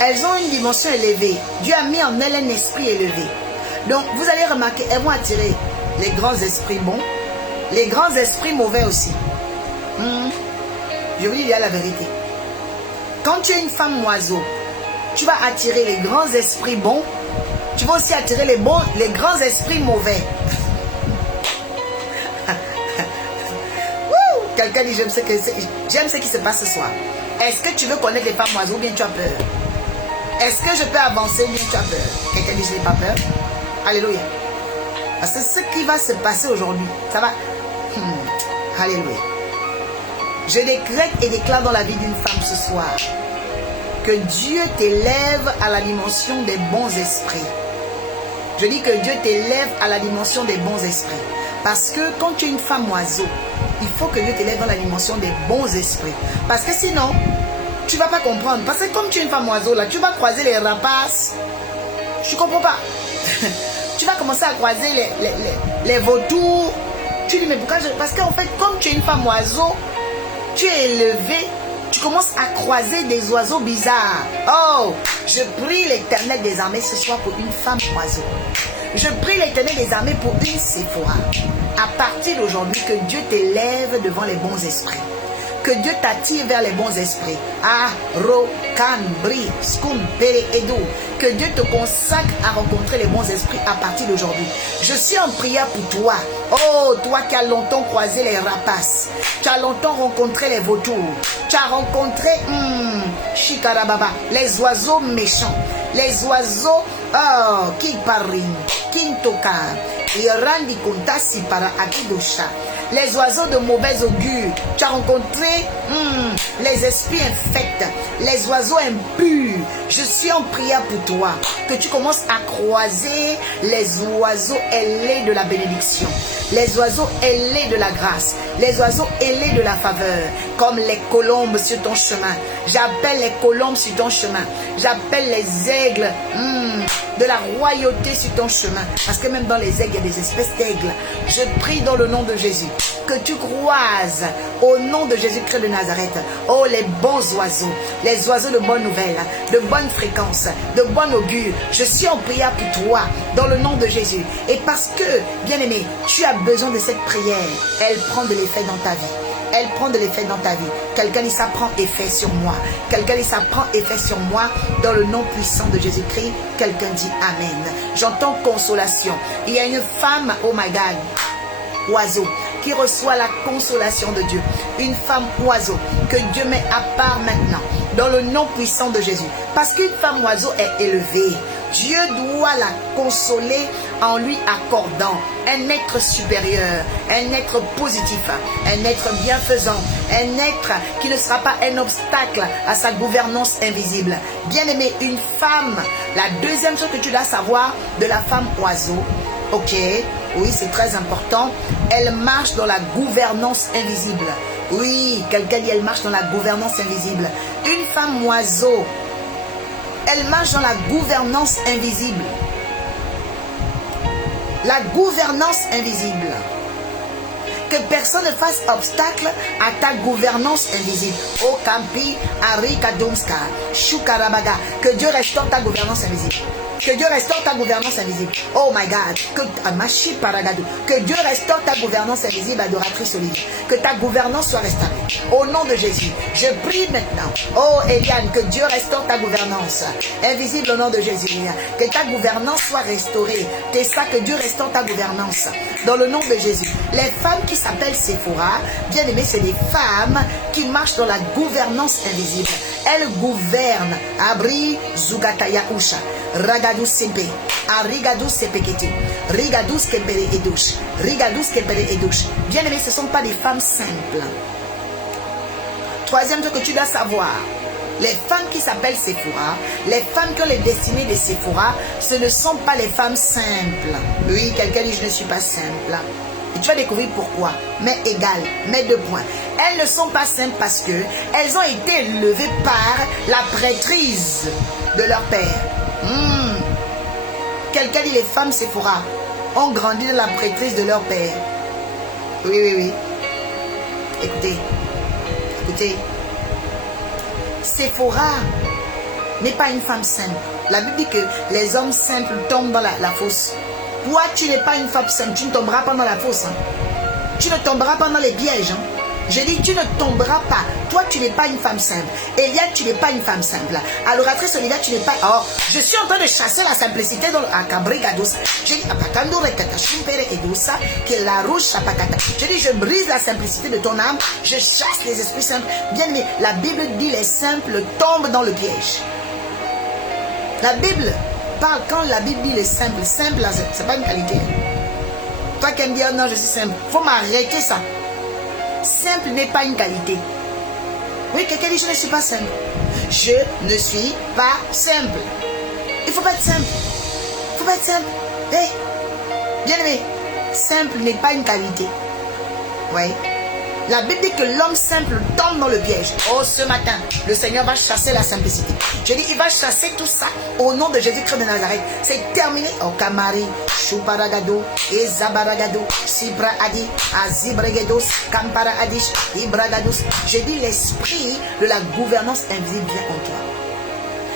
elles ont une dimension élevée. Dieu a mis en elles un esprit élevé. Donc, vous allez remarquer, elles vont attirer les grands esprits bons, les grands esprits mauvais aussi. Je vous dis la vérité. Quand tu es une femme oiseau, tu vas attirer les grands esprits bons, tu vas aussi attirer les grands esprits mauvais. Quelqu'un dit j'aime ce qui se passe ce soir. Est-ce que tu veux connaître les femmes oiseaux ou bien tu as peur? Est-ce que je peux avancer ou bien tu as peur? Quelqu'un dit je n'ai pas peur. Alléluia. Parce que ce qui va se passer aujourd'hui, ça va. Alléluia. Je décrète et déclare dans la vie d'une femme ce soir que Dieu t'élève à la dimension des bons esprits. Je dis que Dieu t'élève à la dimension des bons esprits. Parce que quand tu es une femme oiseau, il faut que Dieu t'élève dans la dimension des bons esprits. Parce que sinon, tu ne vas pas comprendre. Parce que comme tu es une femme oiseau, là, tu vas croiser les rapaces. Je ne comprends pas. Tu vas commencer à croiser les vautours. Tu dis, mais pourquoi Parce qu'en fait, comme tu es une femme oiseau, tu es élevé, tu commences à croiser des oiseaux bizarres. Oh, je prie l'Éternel des armées ce soir pour une femme oiseau. Je prie l'Éternel des armées pour une Sephora. À partir d'aujourd'hui, que Dieu t'élève devant les bons esprits. Que Dieu t'attire vers les bons esprits. Ah, Ro, Kan, Bri, Skum, Pere, Edo. Que Dieu te consacre à rencontrer les bons esprits à partir d'aujourd'hui. Je suis en prière pour toi. Oh, toi qui as longtemps croisé les rapaces. Tu as longtemps rencontré les vautours. Tu as rencontré Shikarababa, les oiseaux méchants. Les oiseaux qui parlent, qui toka, irandi kontasi para akidosha. Les oiseaux de mauvais augure. Tu as rencontré les esprits infects, les oiseaux impurs. Je suis en prière pour toi. Que tu commences à croiser les oiseaux ailés de la bénédiction. les oiseaux ailés de la grâce, les oiseaux ailés de la faveur, comme les colombes sur ton chemin. J'appelle les colombes sur ton chemin. J'appelle les aigles de la royauté sur ton chemin. Parce que même dans les aigles, il y a des espèces d'aigles. Je prie dans le nom de Jésus que tu croises au nom de Jésus-Christ de Nazareth. Oh, les bons oiseaux, les oiseaux de bonnes nouvelles, de bonnes fréquences, de bonne augure. Je suis en prière pour toi dans le nom de Jésus. Et parce que, bien-aimé, tu as besoin de cette prière, elle prend de l'effet dans ta vie. Elle prend de l'effet dans ta vie. Quelqu'un dit, ça prend effet sur moi. Quelqu'un dit, ça prend effet sur moi dans le nom puissant de Jésus-Christ. Quelqu'un dit Amen. J'entends consolation. Il y a une femme, oh my God, oiseau, qui reçoit la consolation de Dieu. Une femme oiseau que Dieu met à part maintenant dans le nom puissant de Jésus. Parce qu'une femme oiseau est élevée. Dieu doit la consoler en lui accordant un être supérieur, un être positif, un être bienfaisant, un être qui ne sera pas un obstacle à sa gouvernance invisible. Bien-aimé, une femme, la deuxième chose que tu dois savoir de la femme oiseau, ok, oui, c'est très important, elle marche dans la gouvernance invisible. Oui, quelqu'un dit elle marche dans la gouvernance invisible. Une femme oiseau, elle marche dans la gouvernance invisible. La gouvernance invisible. Que personne ne fasse obstacle à ta gouvernance invisible. Oh Kampi, Arika Domska, Shukarabaga. Que Dieu restaure ta gouvernance invisible. Que Dieu restaure ta gouvernance invisible. Oh my God. Que Dieu restaure ta gouvernance invisible, adoratrice Olivier. Que ta gouvernance soit restaurée. Au nom de Jésus, je prie maintenant. Oh Eliane, que Dieu restaure ta gouvernance invisible au nom de Jésus. Que ta gouvernance soit restaurée. C'est ça, que Dieu restaure ta gouvernance. Dans le nom de Jésus. Les femmes qui s'appellent Sephora, bien aimées, c'est des femmes qui marchent dans la gouvernance invisible. Elles gouvernent. Abri Zugataya Usha. Ragadou Sempe, Arigadou Sepekete, Rigadou Skepere Edouche, Rigadou Skepere Edouche. Bien aimé, ce ne sont pas des femmes simples. Troisième chose que tu dois savoir, les femmes qui s'appellent Sephora, les femmes qui ont les destinées de Sephora, ce ne sont pas les femmes simples. Oui, quelqu'un dit je ne suis pas simple. Et tu vas découvrir pourquoi. Mais égal, mais 2 points. Elles ne sont pas simples parce que elles ont été élevées par la prêtrise de leur père. Quelqu'un dit les femmes Sephora ont grandi dans la prêtrise de leur père. Oui, oui, oui. Écoutez, écoutez. Sephora n'est pas une femme simple. La Bible dit que les hommes simples tombent dans la fosse. Toi, tu n'es pas une femme simple. Tu ne tomberas pas dans la fosse. Hein. Tu ne tomberas pas dans les pièges. Hein. Je dis, tu ne tomberas pas. Toi, tu n'es pas une femme simple. Elia, tu n'es pas une femme simple. Adoratrice Olivia, tu n'es pas... Oh, je suis en train de chasser la simplicité dans Akabrigados. Je dis, je dis, je brise la simplicité de ton âme. Je chasse les esprits simples. Bien aimé, la Bible dit, les simples tombent dans le piège. La Bible parle, quand la Bible dit les simples, simple, c'est pas une qualité. Toi qui aimes dire, non, je suis simple. Il faut m'arrêter ça. Simple n'est pas une qualité. Oui, quelqu'un dit je ne suis pas simple. Je ne suis pas simple. Il ne faut pas être simple. Il ne faut pas être simple. Hey, bien aimé, simple n'est pas une qualité. Oui. La Bible dit que l'homme simple tombe dans le piège. Oh, ce matin, le Seigneur va chasser la simplicité. Je dis, il va chasser tout ça au nom de Jésus-Christ de Nazareth. C'est terminé. Oh, Kamari, Shuparagado, Ezabaragado, Sibra Adi, Azibregedos, Kampara Adish, Ibragados. Je dis, l'esprit de la gouvernance invisible vient en toi.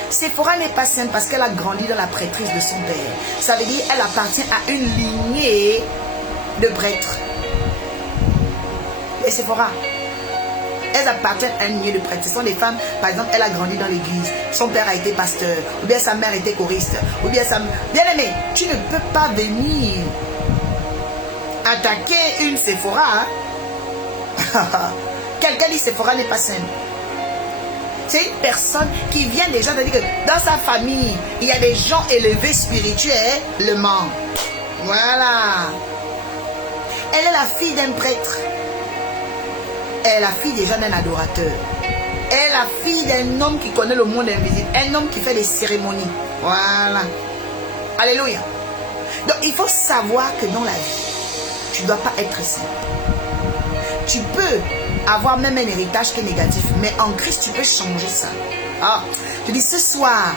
Sephora n'est pas simple parce qu'elle a grandi dans la prêtrise de son père. Ça veut dire qu'elle appartient à une lignée de prêtres. Et Sephora, elles appartiennent à une lignée de prêtres. Ce sont des femmes, par exemple, elle a grandi dans l'église. Son père a été pasteur, ou bien sa mère était choriste, ou bien sa... Bien aimé, tu ne peux pas venir attaquer une Sephora. Hein? Quelqu'un dit Sephora n'est pas simple. C'est une personne qui vient déjà de dire que dans sa famille, il y a des gens élevés spirituellement. Voilà. Elle est la fille d'un prêtre. Elle est la fille déjà d'un adorateur. Elle est la fille d'un homme qui connaît le monde invisible. Un homme qui fait des cérémonies. Voilà. Alléluia. Donc il faut savoir que dans la vie, tu ne dois pas être simple. Tu peux avoir même un héritage qui est négatif, mais en Christ, tu peux changer ça. Ah, je dis ce soir,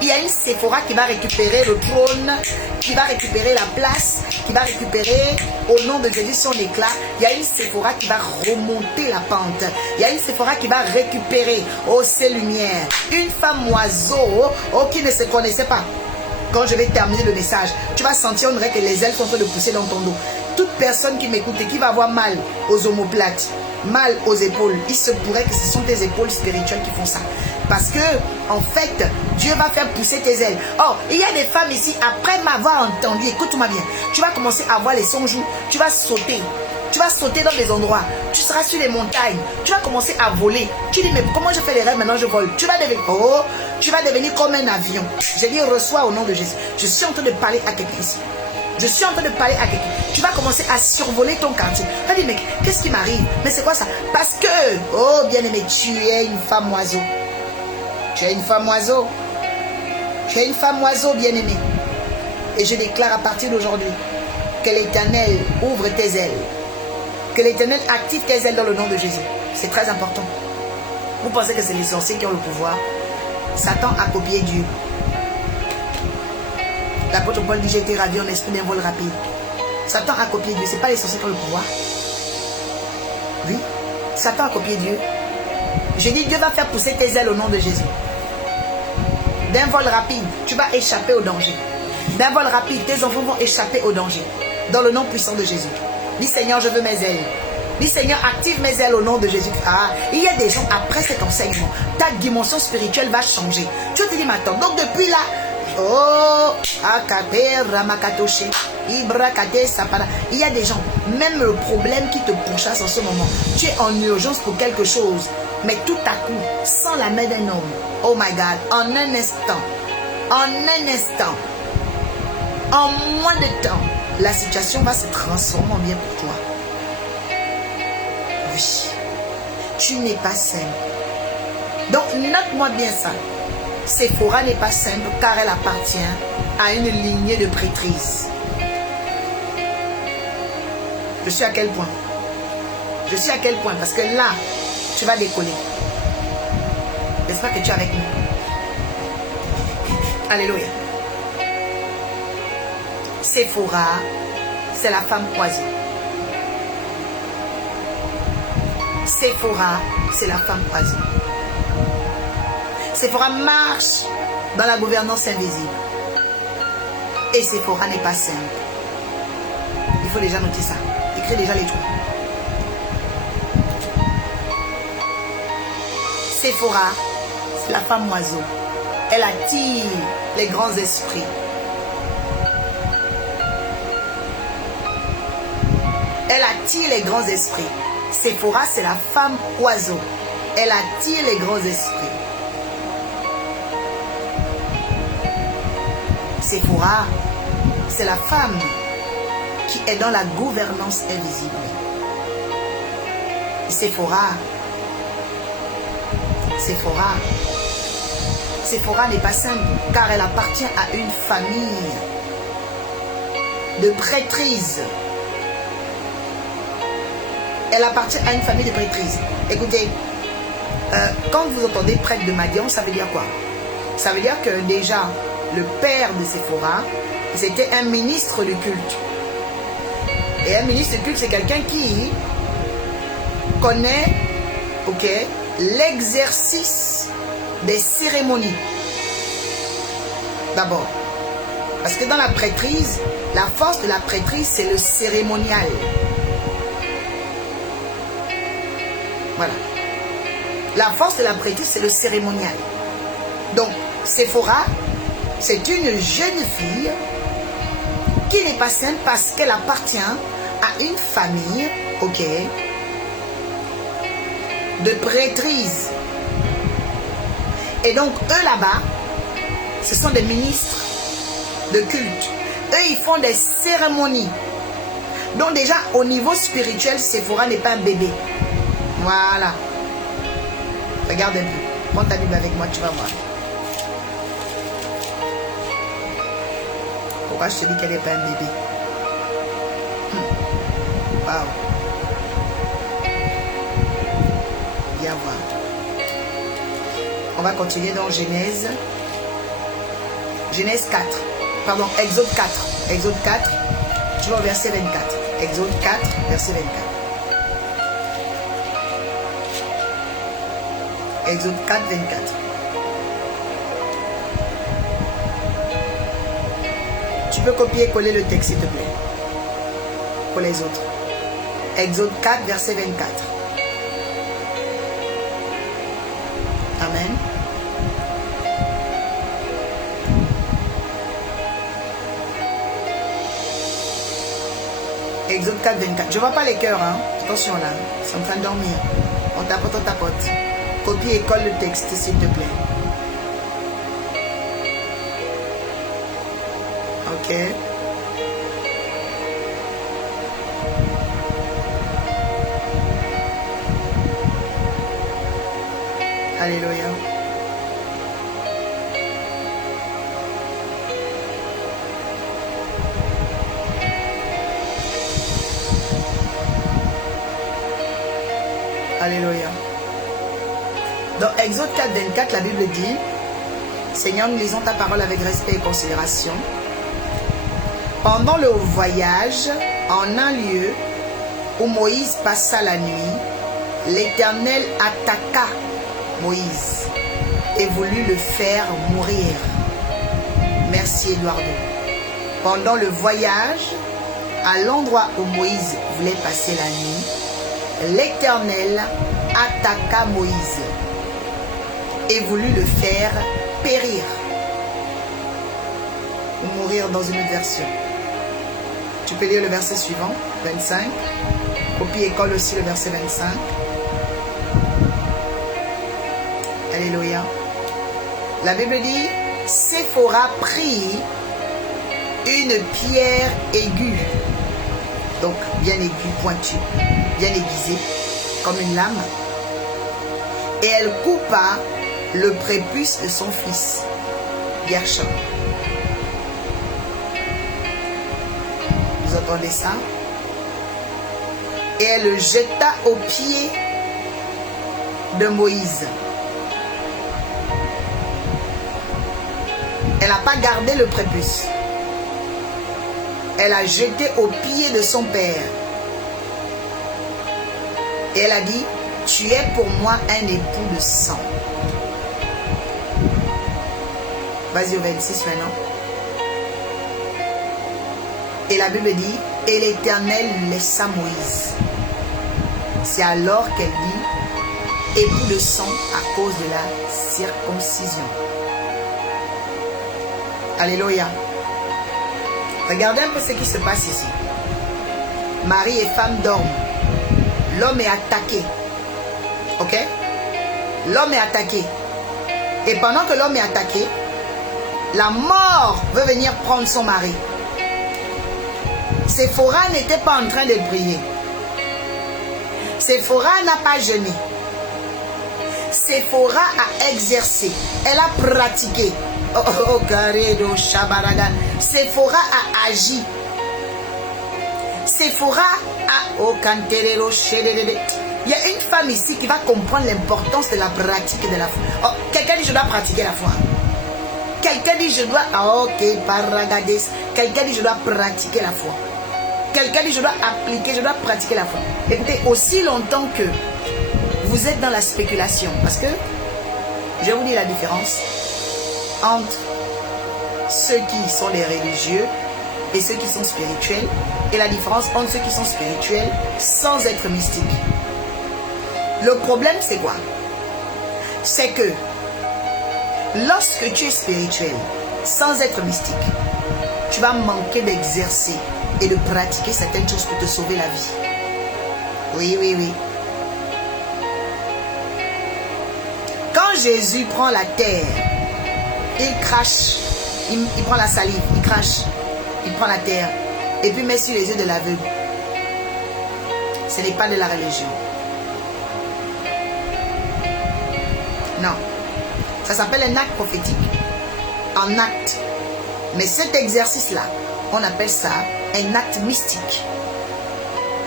il y a une Séphora qui va récupérer le trône, qui va récupérer la place, qui va récupérer au nom de Jésus son éclat. Il y a une Séphora qui va remonter la pente. Il y a une Séphora qui va récupérer, oh, ces lumières. Une femme oiseau, oh, qui ne se connaissait pas. Quand je vais terminer le message, tu vas sentir, on dirait que les ailes sont en train de pousser dans ton dos. Toute personne qui m'écoute et qui va avoir mal aux omoplates, mal aux épaules, il se pourrait que ce sont tes épaules spirituelles qui font ça. Parce que, en fait, Dieu va faire pousser tes ailes. Oh, il y a des femmes ici, après m'avoir entendu, écoute-moi bien, tu vas commencer à voir les songes, tu vas sauter. Tu vas sauter dans des endroits. Tu seras sur les montagnes. Tu vas commencer à voler. Tu dis, mais comment je fais les rêves, maintenant je vole. Tu vas devenir comme un avion. J'ai dit, reçois au nom de Jésus. Je suis en train de parler à quelqu'un ici. Je suis en train de parler à quelqu'un. Tu vas commencer à survoler ton quartier. Tu vas dire, mais qu'est-ce qui m'arrive? Mais c'est quoi ça? Parce que, oh bien-aimé, tu es une femme oiseau. Tu es une femme oiseau. Tu es une femme oiseau, bien-aimé. Et je déclare à partir d'aujourd'hui que l'Éternel ouvre tes ailes. Que l'Éternel active tes ailes dans le nom de Jésus. C'est très important. Vous pensez que c'est les sorciers qui ont le pouvoir? Satan a copié Dieu. L'apôtre Paul dit, j'ai été ravi en esprit d'un vol rapide. Satan a copié Dieu. Ce n'est pas les sorciers qui ont le pouvoir. Oui. Satan a copié Dieu. Je dis, Dieu va faire pousser tes ailes au nom de Jésus. D'un vol rapide, tu vas échapper au danger. D'un vol rapide, tes enfants vont échapper au danger. Dans le nom puissant de Jésus. Dis Seigneur, je veux mes ailes. Dis Seigneur, active mes ailes au nom de Jésus. Ah, il y a des gens, après cet enseignement, ta dimension spirituelle va changer. Tu te dis maintenant, donc depuis là, oh, il y a des gens, même le problème qui te pourchasse en ce moment, tu es en urgence pour quelque chose, mais tout à coup, sans la main d'un homme, oh my God, en un instant, en moins de temps, la situation va se transformer en bien pour toi. Oui, tu n'es pas simple. Donc, note-moi bien ça. Séphora n'est pas simple car elle appartient à une lignée de prêtrises. Je suis à quel point? Je suis à quel point? Parce que là, tu vas décoller. J'espère que tu es avec nous. Alléluia. Séphora, c'est la femme oiseau. Séphora, c'est la femme oiseau. Séphora marche dans la gouvernance invisible. Et Séphora n'est pas simple. Il faut déjà noter ça. Écris déjà les trois. Séphora, c'est la femme oiseau. Elle attire les grands esprits. Elle attire les grands esprits. Séphora, c'est la femme oiseau. Elle attire les grands esprits. Séphora, c'est la femme qui est dans la gouvernance invisible. Séphora n'est pas simple car elle appartient à une famille de prêtrises. Elle appartient à une famille de prêtrises. Écoutez, quand vous entendez prêtre de Madian, ça veut dire quoi? Ça veut dire que déjà, le père de Séphora, c'était un ministre du culte. Et un ministre du culte, c'est quelqu'un qui connaît, ok, l'exercice des cérémonies. D'abord. Parce que dans la prêtrise, la force de la prêtrise, c'est le cérémonial. Voilà. La force de la prêtrise, c'est le cérémonial. Donc, Séphora, c'est une jeune fille qui n'est pas simple parce qu'elle appartient à une famille, ok, de prêtrises. Et donc, eux là-bas, ce sont des ministres de culte. Eux, ils font des cérémonies. Donc déjà, au niveau spirituel, Séphora n'est pas un bébé. Voilà. Regarde un peu. Prends ta Bible avec moi, tu vas voir. Pourquoi je te dis qu'elle n'est pas un bébé? Waouh. Viens voir. On va continuer dans Genèse. Genèse 4. Pardon, Exode 4. Exode 4. Tu vas au verset 24. Exode 4, verset 24. Exode 4, 24. Tu peux copier et coller le texte, s'il te plaît. Pour les autres. Exode 4, verset 24. Amen. Exode 4, 24. Je ne vois pas les cœurs, hein. Attention là. C'est en train de dormir. On tapote, on tapote. Copie et colle le texte, s'il te plaît. Ok. Alléluia. Alléluia. Dans Exode 4, 24, la Bible dit: Seigneur, nous lisons ta parole avec respect et considération. Pendant le voyage, en un lieu où Moïse passa la nuit, l'Éternel attaqua Moïse et voulut le faire mourir. Merci, Eduardo. Pendant le voyage, à l'endroit où Moïse voulait passer la nuit, l'Éternel attaqua Moïse et voulut le faire périr. Ou mourir dans une autre version. Tu peux lire le verset suivant, 25. Copie et colle aussi le verset 25. Alléluia. La Bible dit: Séphora prit une pierre aiguë, donc bien aiguë, pointue, bien aiguisée, comme une lame, et elle coupa le prépuce de son fils, Gershom. Vous entendez ça? Et elle le jeta aux pieds de Moïse. Elle n'a pas gardé le prépuce. Elle a jeté aux pieds de son père. Et elle a dit: tu es pour moi un époux de sang. Vas-y au 26 maintenant. Et la Bible dit: et l'Éternel laissa Moïse. C'est alors qu'elle dit: époux de sang à cause de la circoncision. Alléluia. Regardez un peu ce qui se passe ici. Mari et femme dorment. L'homme est attaqué. Ok? L'homme est attaqué. Et pendant que l'homme est attaqué, la mort veut venir prendre son mari. Séphora n'était pas en train de prier. Séphora n'a pas jeûné. Séphora a exercé. Elle a pratiqué. Oh, Garedo Shabaraga. Séphora a agi. Séphora a... Oh, Kanterero Shedede. Il y a une femme ici qui va comprendre l'importance de la pratique de la foi. Oh, quelqu'un dit: je dois pratiquer la foi. Quelqu'un dit: je dois... ok, paragades. Quelqu'un dit: je dois pratiquer la foi. Quelqu'un dit: je dois appliquer, je dois pratiquer la foi. Écoutez, aussi longtemps que vous êtes dans la spéculation, parce que je vais vous dire la différence entre ceux qui sont des religieux et ceux qui sont spirituels, et la différence entre ceux qui sont spirituels sans être mystiques. Le problème, c'est quoi? C'est que lorsque tu es spirituel sans être mystique, tu vas manquer d'exercer et de pratiquer certaines choses pour te sauver la vie. Oui, oui, oui. Quand Jésus prend la terre, il crache, il prend la salive, il crache, il prend la terre et puis met sur les yeux de l'aveugle. Ce n'est pas de la religion. Non. Ça s'appelle un acte prophétique. Un acte. Mais cet exercice-là, on appelle ça un acte mystique.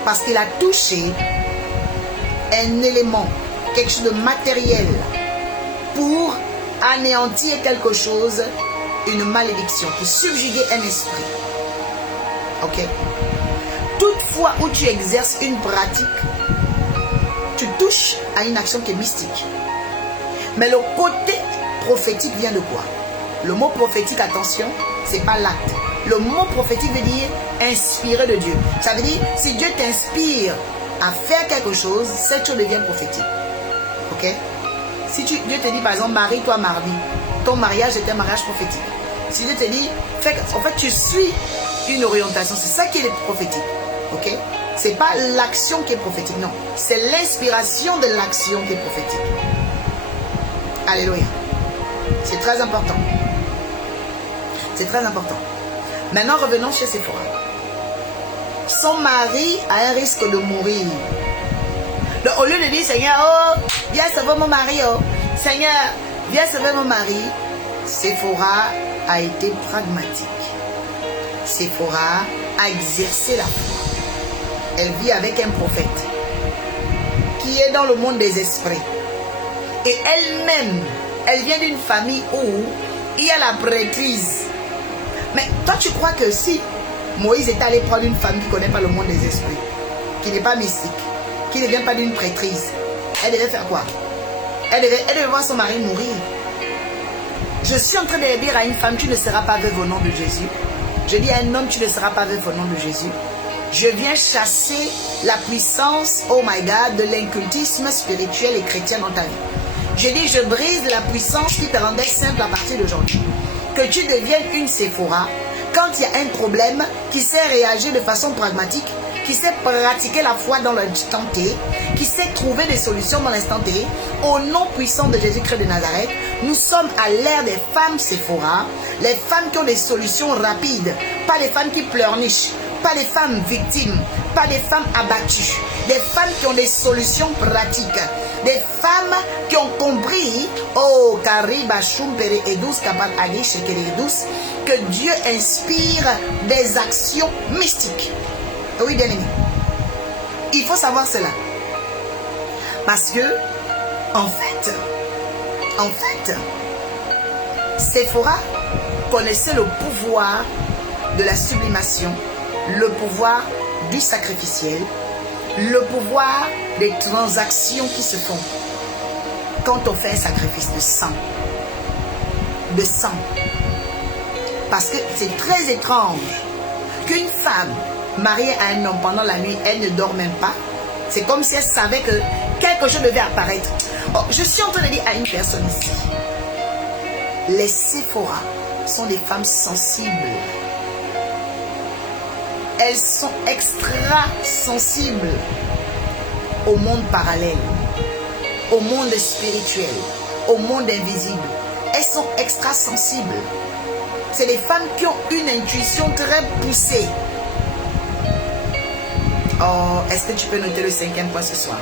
Parce qu'il a touché un élément, quelque chose de matériel, pour anéantir quelque chose, une malédiction, pour subjuguer un esprit. Ok? Toutefois où tu exerces une pratique, tu touches à une action qui est mystique. Mais le côté prophétique vient de quoi? Le mot prophétique, attention, c'est pas l'acte. Le mot prophétique veut dire inspiré de Dieu. Ça veut dire, si Dieu t'inspire à faire quelque chose, cette chose devient prophétique. Ok? Si Dieu te dit par exemple, marie-toi mardi, ton mariage est un mariage prophétique. Si Dieu te dit, en fait tu suis une orientation, c'est ça qui est prophétique. Ok? C'est pas l'action qui est prophétique, non. C'est l'inspiration de l'action qui est prophétique. Alléluia. C'est très important. C'est très important. Maintenant, revenons chez Séphora. Son mari a un risque de mourir. Donc, au lieu de dire, Seigneur, oh, viens sauver mon mari, oh. Seigneur, viens sauver mon mari. Séphora a été pragmatique. Séphora a exercé la foi. Elle vit avec un prophète qui est dans le monde des esprits. Et elle-même, elle vient d'une famille où il y a la prêtrise. Mais toi, tu crois que si Moïse est allé prendre une femme qui ne connaît pas le monde des esprits, qui n'est pas mystique, qui ne vient pas d'une prêtrise, elle devait faire quoi? Elle devait voir son mari mourir. Je suis en train de dire à une femme, tu ne seras pas veuve au nom de Jésus. Je dis à un homme, tu ne seras pas veuve au nom de Jésus. Je viens chasser la puissance, oh my God, de l'incultisme spirituel et chrétien dans ta vie. Je dis, je brise la puissance qui te rendait simple à partir d'aujourd'hui. Que tu deviennes une Séphora quand il y a un problème, qui sait réagir de façon pragmatique, qui sait pratiquer la foi dans l'instant T, qui sait trouver des solutions dans l'instant T. Au nom puissant de Jésus-Christ de Nazareth, nous sommes à l'ère des femmes Séphora, les femmes qui ont des solutions rapides, pas les femmes qui pleurnichent, pas les femmes victimes, pas des femmes abattues, des femmes qui ont des solutions pratiques, des femmes qui ont compris, oh, que Dieu inspire des actions mystiques. Oui, bien aimé. Il faut savoir cela. Parce que, en fait, Séphora connaissait le pouvoir de la sublimation, le pouvoir du sacrificiel, le pouvoir des transactions qui se font quand on fait un sacrifice de sang. De sang. Parce que c'est très étrange qu'une femme mariée à un homme pendant la nuit, elle ne dort même pas. C'est comme si elle savait que quelque chose devait apparaître. Oh, je suis en train de dire à une personne ici, les Séphora sont des femmes sensibles. Elles sont extra sensibles au monde parallèle, au monde spirituel, au monde invisible. Elles sont extra sensibles. C'est des femmes qui ont une intuition très poussée. Oh, est-ce que tu peux noter le 5e point ce soir?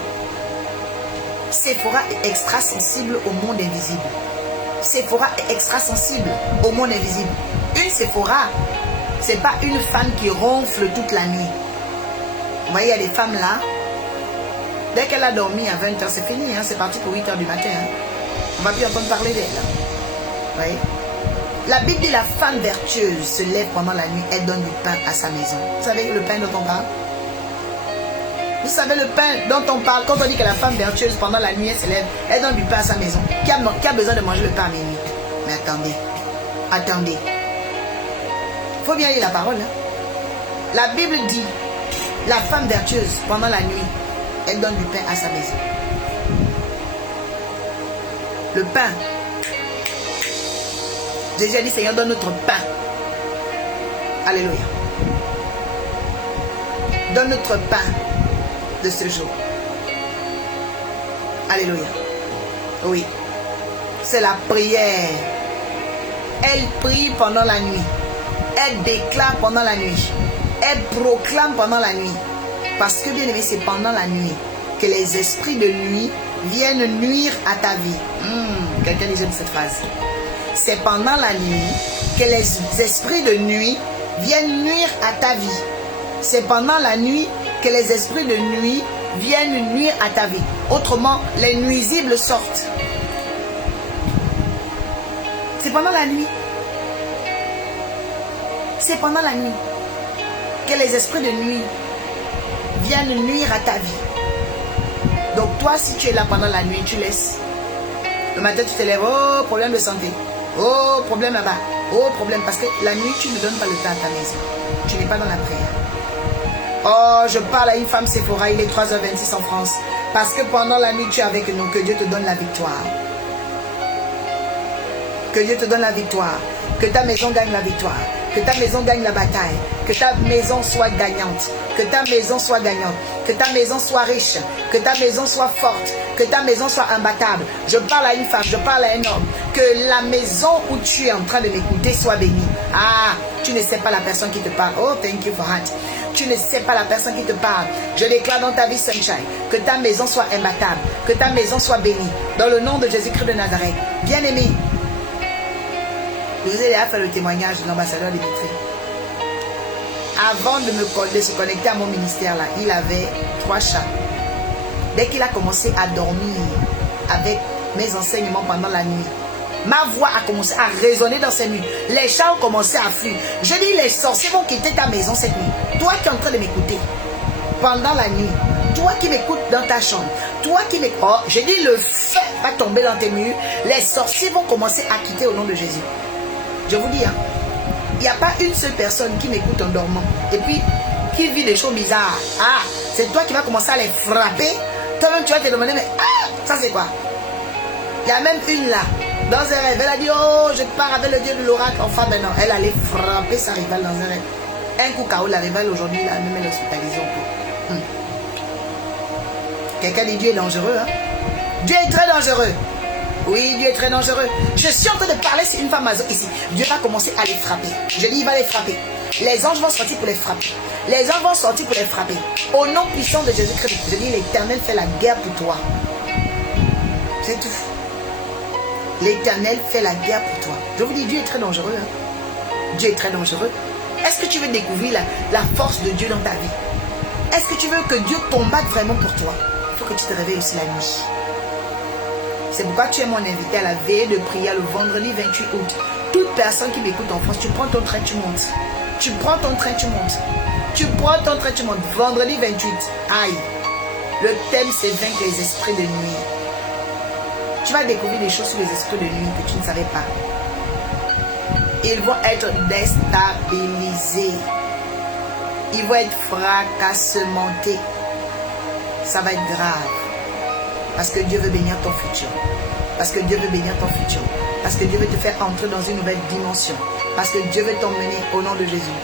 Séphora est extra sensible au monde invisible. Séphora est extra sensible au monde invisible. Une Séphora, c'est pas une femme qui ronfle toute la nuit. Vous voyez, il y a des femmes là, dès qu'elle a dormi à 20h, c'est fini, hein, c'est parti pour 8h du matin. Hein. On va plus entendre parler d'elle. Vous voyez? La Bible dit la femme vertueuse se lève pendant la nuit, elle donne du pain à sa maison. Vous savez le pain dont on parle? Vous savez le pain dont on parle quand on dit que la femme vertueuse pendant la nuit elle se lève, elle donne du pain à sa maison. Qui a besoin de manger le pain à minuit? Mais attendez. Il faut bien lire la parole. Hein? La Bible dit, la femme vertueuse pendant la nuit, elle donne du pain à sa maison. Le pain. Jésus a dit, Seigneur, donne notre pain. Alléluia. Donne notre pain de ce jour. Alléluia. Oui. C'est la prière. Elle prie pendant la nuit. Elle déclare pendant la nuit. Elle proclame pendant la nuit. Parce que, bien aimé, c'est pendant la nuit que les esprits de nuit viennent nuire à ta vie. Quelqu'un dit j'aime cette phrase. C'est pendant la nuit que les esprits de nuit viennent nuire à ta vie. C'est pendant la nuit que les esprits de nuit viennent nuire à ta vie. Autrement, les nuisibles sortent. C'est pendant la nuit. C'est pendant la nuit que les esprits de nuit viennent nuire à ta vie. Donc toi, si tu es là pendant la nuit, tu laisses. Le matin, tu te lèves, oh, problème de santé. Oh, problème là-bas. Oh, problème. Parce que la nuit, tu ne donnes pas le temps à ta maison. Tu n'es pas dans la prière. Oh, je parle à une femme Sephora, il est 3h26 en France. Parce que pendant la nuit, tu es avec nous. Que Dieu te donne la victoire. Que Dieu te donne la victoire. Que ta maison gagne la victoire. Que ta maison gagne la bataille. Que ta maison soit gagnante. Que ta maison soit gagnante. Que ta maison soit riche. Que ta maison soit forte. Que ta maison soit imbattable. Je parle à une femme, je parle à un homme. Que la maison où tu es en train de m'écouter soit bénie. Ah, tu ne sais pas la personne qui te parle. Oh, thank you for that. Tu ne sais pas la personne qui te parle. Je déclare dans ta vie, Sunshine, que ta maison soit imbattable. Que ta maison soit bénie. Dans le nom de Jésus-Christ de Nazareth. Bien-aimé. Je vous ai déjà fait le témoignage de l'ambassadeur Dimitri. Avant de se connecter à mon ministère, là, il avait 3 chats. Dès qu'il a commencé à dormir avec mes enseignements pendant la nuit, ma voix a commencé à résonner dans ces nuits. Les chats ont commencé à fuir. Je dis, les sorciers vont quitter ta maison cette nuit. Toi qui es en train de m'écouter pendant la nuit, toi qui m'écoutes dans ta chambre, toi qui m'écoutes, oh, je dis, le feu va tomber dans tes murs. Les sorciers vont commencer à quitter au nom de Jésus. Je vous dis, hein, il n'y a pas une seule personne qui m'écoute en dormant et puis qui vit des choses bizarres. Ah, c'est toi qui vas commencer à les frapper. Toi-même, tu vas te demander, mais ah, ça c'est quoi? Il y a même une là, dans un rêve, elle a dit, oh, je pars avec le Dieu de l'oracle. Enfin, ben non, elle allait frapper sa rivale dans un rêve. Un coup KO, la rivale aujourd'hui, là, même elle est hospitalisée au coup. Quelqu'un dit, Dieu est dangereux, hein? Dieu est très dangereux. Oui, Dieu est très dangereux. Je suis en train de parler sur une femme ici. Dieu va commencer à les frapper. Je dis, il va les frapper. Les anges vont sortir pour les frapper. Les anges vont sortir pour les frapper. Au nom puissant de Jésus-Christ, je dis, l'Éternel fait la guerre pour toi. C'est tout. L'Éternel fait la guerre pour toi. Je vous dis, Dieu est très dangereux. Hein? Dieu est très dangereux. Est-ce que tu veux découvrir la force de Dieu dans ta vie? Est-ce que tu veux que Dieu combatte vraiment pour toi? Il faut que tu te réveilles aussi la nuit. C'est pourquoi tu es mon invité à la veille de prière le vendredi 28 août. Toute personne qui m'écoute en France, tu prends ton train, tu montes. Tu prends ton train, tu montes. Tu prends ton train, tu montes. Vendredi 28. Aïe. Le thème, c'est vaincre les esprits de nuit. Tu vas découvrir des choses sur les esprits de nuit que tu ne savais pas. Ils vont être déstabilisés. Ils vont être fracassementés. Ça va être grave. Parce que Dieu veut bénir ton futur. Parce que Dieu veut bénir ton futur. Parce que Dieu veut te faire entrer dans une nouvelle dimension. Parce que Dieu veut t'emmener au nom de Jésus.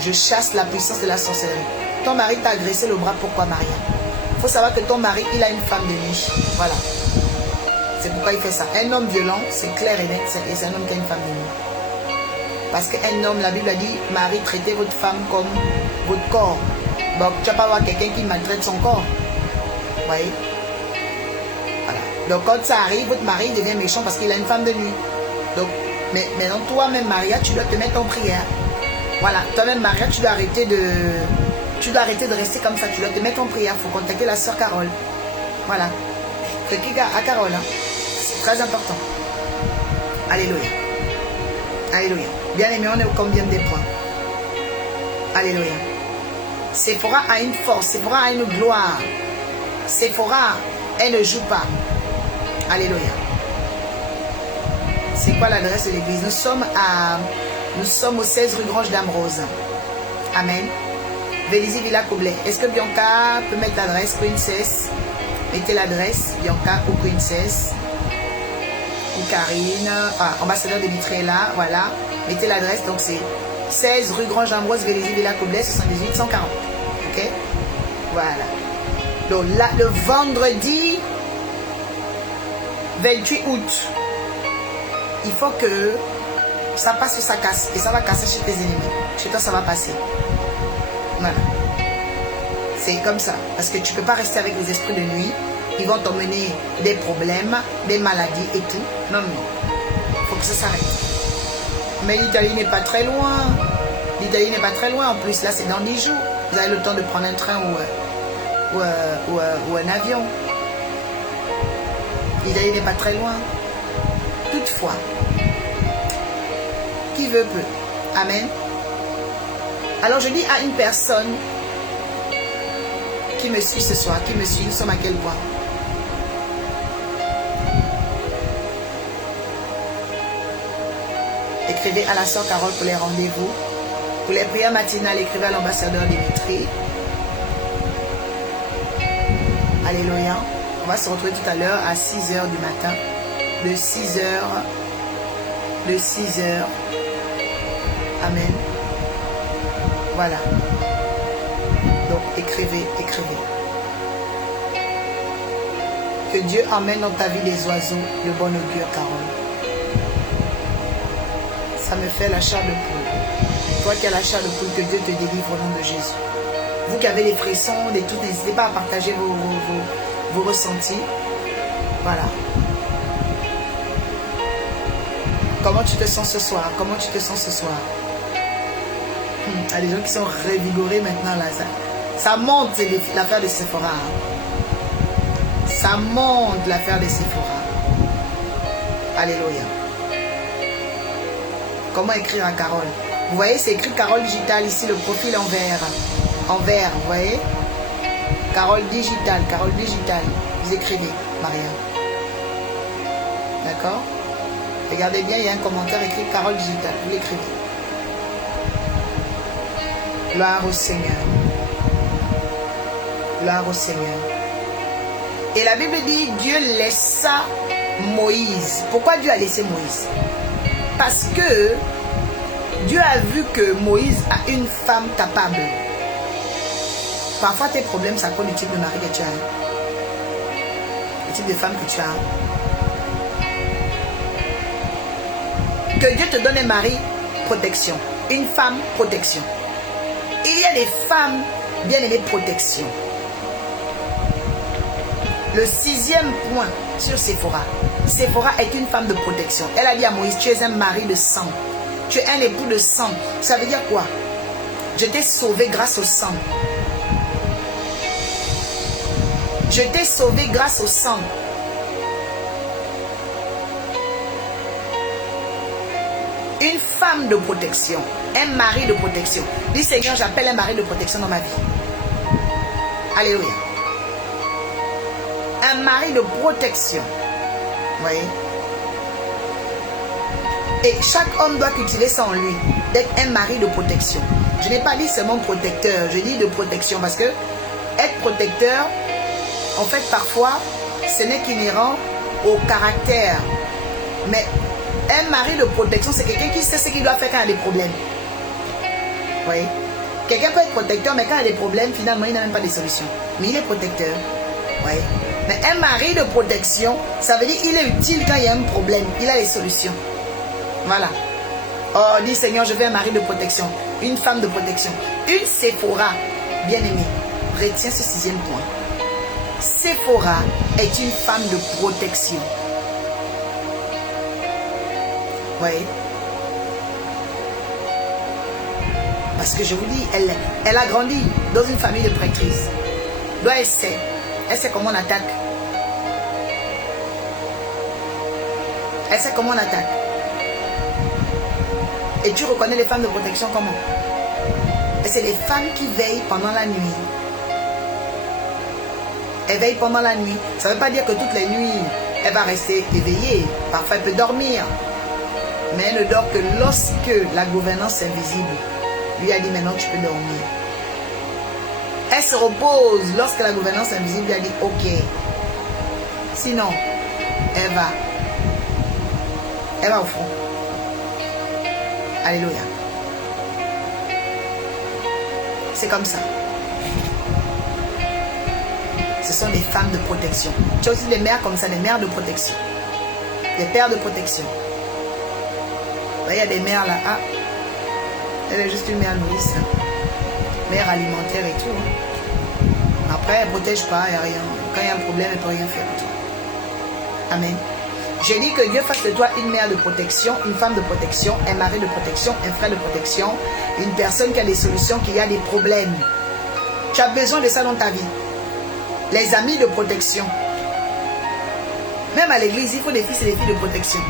Je chasse la puissance de la sorcellerie. Ton mari t'a agressé le bras, pourquoi, Maria? Il faut savoir que ton mari, il a une femme de nuit. Voilà. C'est pourquoi il fait ça. Un homme violent, c'est clair et net, c'est un homme qui a une femme de nuit. Parce qu'un homme, la Bible a dit, Marie, traitez votre femme comme votre corps. Donc, tu vas pas avoir quelqu'un qui maltraite son corps. Vous voyez? Donc quand ça arrive, votre mari devient méchant parce qu'il a une femme de nuit. Donc, mais maintenant toi-même Maria, tu dois te mettre en prière. Voilà, toi-même Maria, tu dois arrêter de rester comme ça. Tu dois te mettre en prière. Il faut contacter la sœur Carole. Voilà. À Carole, hein. C'est très important. Alléluia. Alléluia. Bien aimé, on est au combien des points? Alléluia. Sephora a une force. Sephora a une gloire. Sephora, elle ne joue pas. Alléluia. C'est quoi l'adresse de l'église? Nous sommes au 16 rue Grange d'Ambrose. Amen. Vélizy Villa Coublet. Est-ce que Bianca peut mettre l'adresse? Princess. Mettez l'adresse. Bianca ou Princess. Ou Karine. Ah, ambassadeur Dimitri est là. Voilà. Mettez l'adresse. Donc c'est 16 rue Grange d'Ambrose, Vélizy Villa Coublet, 78 140. Ok? Voilà. Donc là, le vendredi 28 août, il faut que ça passe ou ça casse. Et ça va casser chez tes ennemis. Chez toi, ça va passer. Voilà. C'est comme ça. Parce que tu ne peux pas rester avec les esprits de nuit. Ils vont t'emmener des problèmes, des maladies et tout. Non, non. Il faut que ça s'arrête. Mais l'Italie n'est pas très loin. L'Italie n'est pas très loin en plus. Là, c'est dans 10 jours. Vous avez le temps de prendre un train ou un avion. L'Italie n'est pas très loin. Toutefois, qui veut peut. Amen. Alors je dis à une personne qui me suit ce soir, qui me suit, nous sommes à quel point? Écrivez à la sœur Carole pour les rendez-vous. Pour les prières matinales, écrivez à l'ambassadeur Dimitri. Alléluia. On va se retrouver tout à l'heure à 6h du matin. De 6h. Amen. Voilà. Donc, écrivez. Que Dieu emmène dans ta vie des oiseaux de bon augure, Carole. Ça me fait la chair de poule. Toi qui as la chair de poule, que Dieu te délivre au nom de Jésus. Vous qui avez des frissons, des tout, n'hésitez pas à partager vos ressentis. Voilà. Comment tu te sens ce soir? Comment tu te sens ce soir? Il y a des gens qui sont revigorés maintenant là. Ça monte l'affaire de Sephora. Ça monte l'affaire de Sephora. Alléluia. Comment écrire à Carole? Vous voyez, c'est écrit Carole Digital ici, le profil en vert. En vert, vous voyez? Carole Digital. Vous écrivez, Maria. D'accord? Regardez bien, il y a un commentaire écrit Carole Digital. Vous l'écrivez. Gloire au Seigneur. Gloire au Seigneur. Et la Bible dit, Dieu laissa Moïse. Pourquoi Dieu a laissé Moïse? Parce que Dieu a vu que Moïse a une femme capable. Parfois tes problèmes, ça prend le type de mari que tu as. Le type de femme que tu as. Que Dieu te donne un mari, protection. Une femme, protection. Il y a des femmes bien aimées, protection. Le 6e point sur Sephora. Sephora est une femme de protection. Elle a dit à Moïse, tu es un mari de sang. Tu es un époux de sang. Ça veut dire quoi? Je t'ai sauvé grâce au sang. Je t'ai sauvé grâce au sang. Une femme de protection. Un mari de protection. Dis Seigneur, j'appelle un mari de protection dans ma vie. Alléluia. Un mari de protection. Vous voyez? Et chaque homme doit cultiver ça en lui. D'être un mari de protection. Je n'ai pas dit seulement protecteur. Je dis de protection parce que être protecteur, en fait, parfois, ce n'est qu'inhérent au caractère. Mais un mari de protection, c'est quelqu'un qui sait ce qu'il doit faire quand il y a des problèmes. Vous voyez? Quelqu'un peut être protecteur, mais quand il y a des problèmes, finalement, il n'a même pas de solution. Mais il est protecteur. Vous voyez? Mais un mari de protection, ça veut dire qu'il est utile quand il y a un problème. Il a les solutions. Voilà. Oh, dis Seigneur, je veux un mari de protection. Une femme de protection. Une Sephora, bien aimée. Retiens ce 6e point. Sephora est une femme de protection. Vous voyez? Parce que je vous dis, elle a grandi dans une famille de prêtrices. Donc elle sait comment on attaque. Elle sait comment on attaque. Et tu reconnais les femmes de protection comment? Et c'est les femmes qui veillent pendant la nuit. Elle veille pendant la nuit. Ça ne veut pas dire que toutes les nuits, elle va rester éveillée. Parfois, elle peut dormir. Mais elle ne dort que lorsque la gouvernance invisible lui a dit maintenant tu peux dormir. Elle se repose lorsque la gouvernance invisible lui a dit ok. Sinon, elle va au front. Alléluia. C'est comme ça. Ce sont des femmes de protection. Tu as aussi des mères comme ça, des mères de protection. Des pères de protection. Il y a des mères là. Ah, elle est juste une mère nourrice. Mère alimentaire et tout. Après, elle ne protège pas, il n'y a rien. Quand il y a un problème, elle ne peut rien faire pour toi. Amen. J'ai dit que Dieu fasse de toi une mère de protection, une femme de protection, un mari de protection, un frère de protection, une personne qui a des solutions, qui a des problèmes. Tu as besoin de ça dans ta vie. Les amis de protection. Même à l'église, il faut des fils et des filles de protection.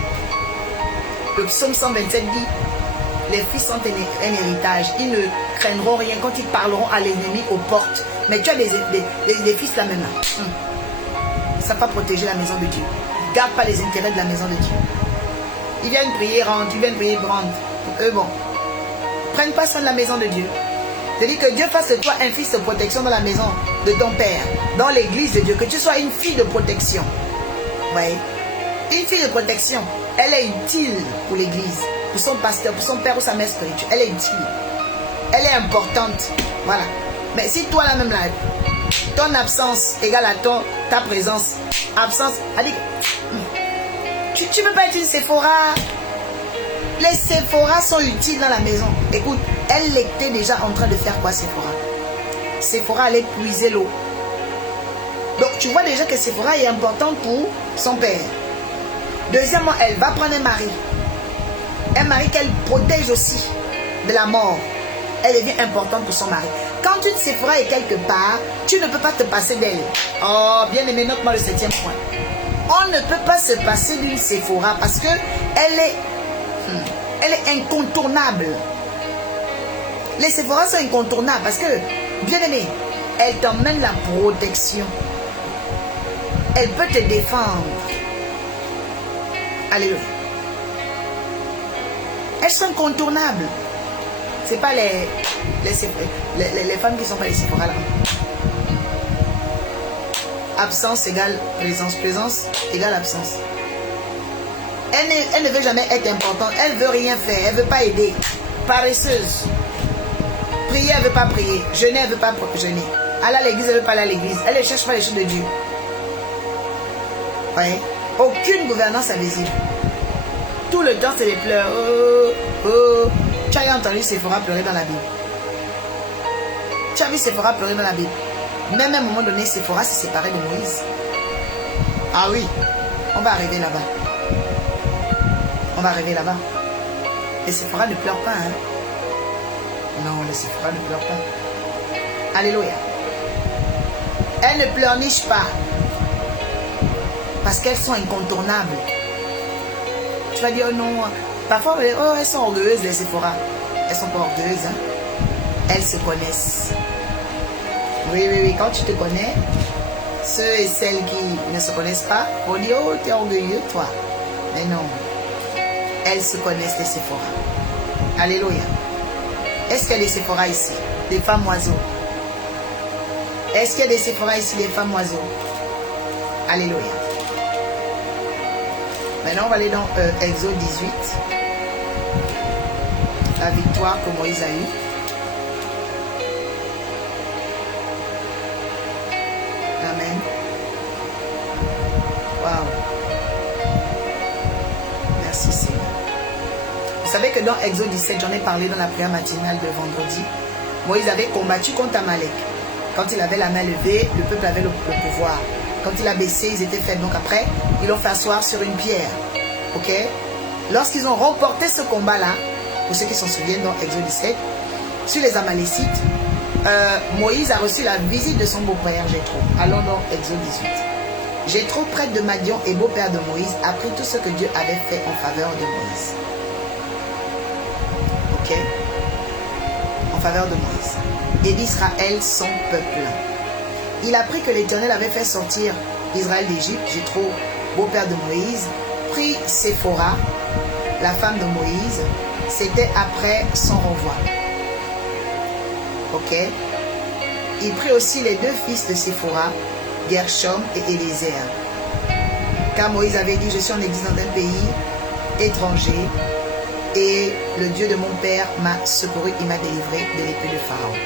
Le psaume 127 dit, les fils sont un héritage. Ils ne craindront rien quand ils parleront à l'ennemi aux portes. Mais tu as des fils là même. Ça va protéger la maison de Dieu. Garde pas les intérêts de la maison de Dieu. Ils viennent prier, rentrent. Ils viennent prier, rentrent. Eux, bon. Prenne pas soin de la maison de Dieu. C'est-à-dire que Dieu fasse de toi un fils de protection dans la maison de ton père, dans l'église de Dieu. Que tu sois une fille de protection. Oui. Une fille de protection, elle est utile pour l'église, pour son pasteur, pour son père ou sa mère spirituelle. Elle est utile. Elle est importante. Voilà. Mais si toi là même là, ton absence égale à ta présence, absence, tu ne peux pas être une Sephora. Les Sephora sont utiles dans la maison. Écoute, elle était déjà en train de faire quoi Sephora? Sephora allait puiser l'eau. Donc tu vois déjà que Sephora est importante pour son père. Deuxièmement, elle va prendre un mari. Un mari qu'elle protège aussi de la mort. Elle devient importante pour son mari. Quand une Sephora est quelque part, tu ne peux pas te passer d'elle. Oh, bien aimé, note-moi le 7e point. On ne peut pas se passer d'une Sephora parce que elle est incontournable. Les Sephora sont incontournables parce que, bien aimé, elle t'emmène la protection. Elle peut te défendre. Alléluia. Elles sont incontournables. Ce n'est pas les femmes qui ne sont pas les Sephora là. Absence égale présence. Présence égale absence. Elle ne veut jamais être importante. Elle ne veut rien faire. Elle ne veut pas aider. Paresseuse. Prier, elle ne veut pas prier. Jeûner, elle ne veut pas jeûner. Aller à l'église, elle ne veut pas aller à l'église. Elle ne cherche pas les choses de Dieu. Ouais. Aucune gouvernance invisible. Tout le temps, c'est des pleurs. Oh, oh. Tu as entendu Sephora pleurer dans la Bible. Tu as vu Sephora pleurer dans la Bible. Même à un moment donné, Sephora s'est séparée de Moïse. Ah oui, on va arriver là-bas. On va arriver là-bas. Et Sephora ne pleure pas. Hein? Non, le Sephora ne pleure pas. Alléluia. Elle ne pleurniche pas. Parce qu'elles sont incontournables. Tu vas dire, oh non. Parfois, oh, elles sont orgueilleuses, les Sephora. Elles ne sont pas orgueilleuses. Hein? Elles se connaissent. Oui, oui, oui. Quand tu te connais, ceux et celles qui ne se connaissent pas vont dire, oh, tu es orgueilleux, toi. Mais non. Elles se connaissent, les Sephora. Alléluia. Est-ce qu'il y a des Sephora ici? Des femmes oiseaux. Est-ce qu'il y a des Sephora ici, des femmes oiseaux? Alléluia. Maintenant, on va aller dans Exode 18. La victoire que Moïse a eue. Amen. Waouh. Merci Seigneur. Vous savez que dans Exode 17, j'en ai parlé dans la prière matinale de vendredi. Moïse avait combattu contre Amalek. Quand il avait la main levée, le peuple avait le pouvoir. Quand il a baissé, ils étaient faibles. Donc après, ils l'ont fait asseoir sur une pierre. Ok? Lorsqu'ils ont remporté ce combat-là, pour ceux qui s'en souviennent dans Exode 17, sur les Amalécites, Moïse a reçu la visite de son beau-père Jéthro. Allons dans Exode 18. Jéthro, prêtre de Madian et beau-père de Moïse, apprit tout ce que Dieu avait fait en faveur de Moïse. Ok? En faveur de Moïse. Et d'Israël, son peuple. Il apprit que l'Éternel avait fait sortir Israël d'Égypte. Jéthro, beau-père de Moïse, prit Séphora, la femme de Moïse. C'était après son renvoi. Ok? Il prit aussi les deux fils de Séphora, Gershom et Élézer. Car Moïse avait dit, je suis en exil dans un pays étranger et le Dieu de mon père m'a secouru, il m'a délivré de l'épée de Pharaon.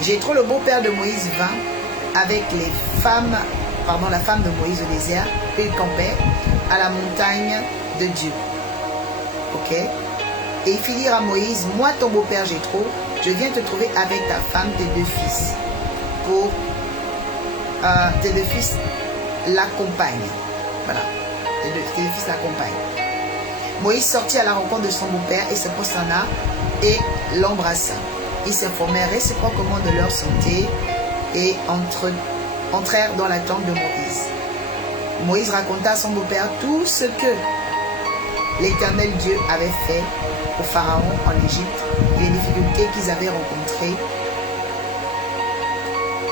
Jéthro, le beau-père de Moïse, vint avec la femme de Moïse au désert, et il campait à la montagne de Dieu. Ok? Et il fit dire à Moïse, moi ton beau-père Jéthro, je viens te trouver avec ta femme, tes deux fils. Tes deux fils l'accompagnent. Voilà. que les fils l'accompagnent. Moïse sortit à la rencontre de son beau-père et se prosterna et l'embrassa. Ils s'informèrent réciproquement de leur santé et entrèrent dans la tente de Moïse. Moïse raconta à son beau-père tout ce que l'Éternel Dieu avait fait au Pharaon en Égypte, les difficultés qu'ils avaient rencontrées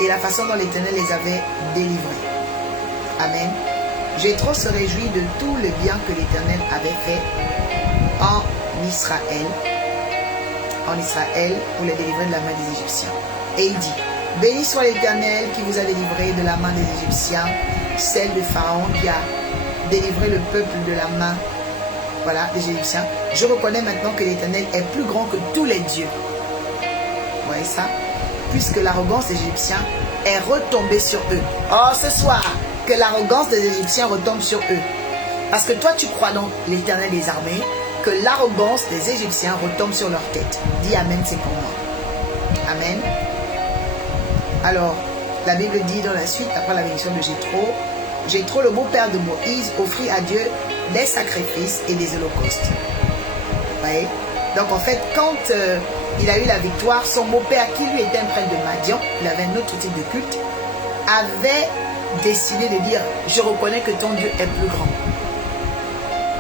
et la façon dont l'Éternel les avait délivrés. Amen. Jéthro se réjouit de tout le bien que l'Éternel avait fait en Israël pour les délivrer de la main des Égyptiens. Et il dit, béni soit l'Éternel qui vous a délivré de la main des Égyptiens, celle de Pharaon qui a délivré le peuple de la main, voilà, des Égyptiens. Je reconnais maintenant que l'Éternel est plus grand que tous les dieux. Vous voyez ça? Puisque l'arrogance des Égyptiens est retombée sur eux. Oh, ce soir, que l'arrogance des Égyptiens retombe sur eux. Parce que toi, tu crois dans l'Éternel des armées, que l'arrogance des Égyptiens retombe sur leur tête. Dis Amen, c'est pour moi. Amen. Alors, la Bible dit dans la suite, après la bénédiction de Jéthro, Jéthro, le beau-père de Moïse, offrit à Dieu des sacrifices et des holocaustes. Vous voyez? Donc en fait, quand il a eu la victoire, son beau-père, qui lui était un prêtre de Madian, il avait un autre type de culte, avait décidé de dire, je reconnais que ton Dieu est plus grand.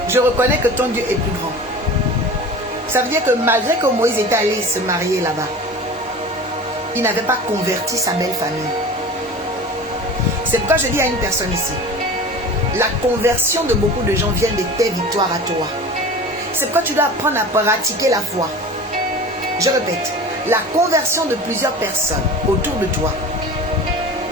Je reconnais que ton Dieu est plus grand. Ça veut dire que malgré que Moïse était allé se marier là-bas, il n'avait pas converti sa belle famille. C'est pourquoi je dis à une personne ici, la conversion de beaucoup de gens vient de tes victoires à toi. C'est pourquoi tu dois apprendre à pratiquer la foi. Je répète, la conversion de plusieurs personnes autour de toi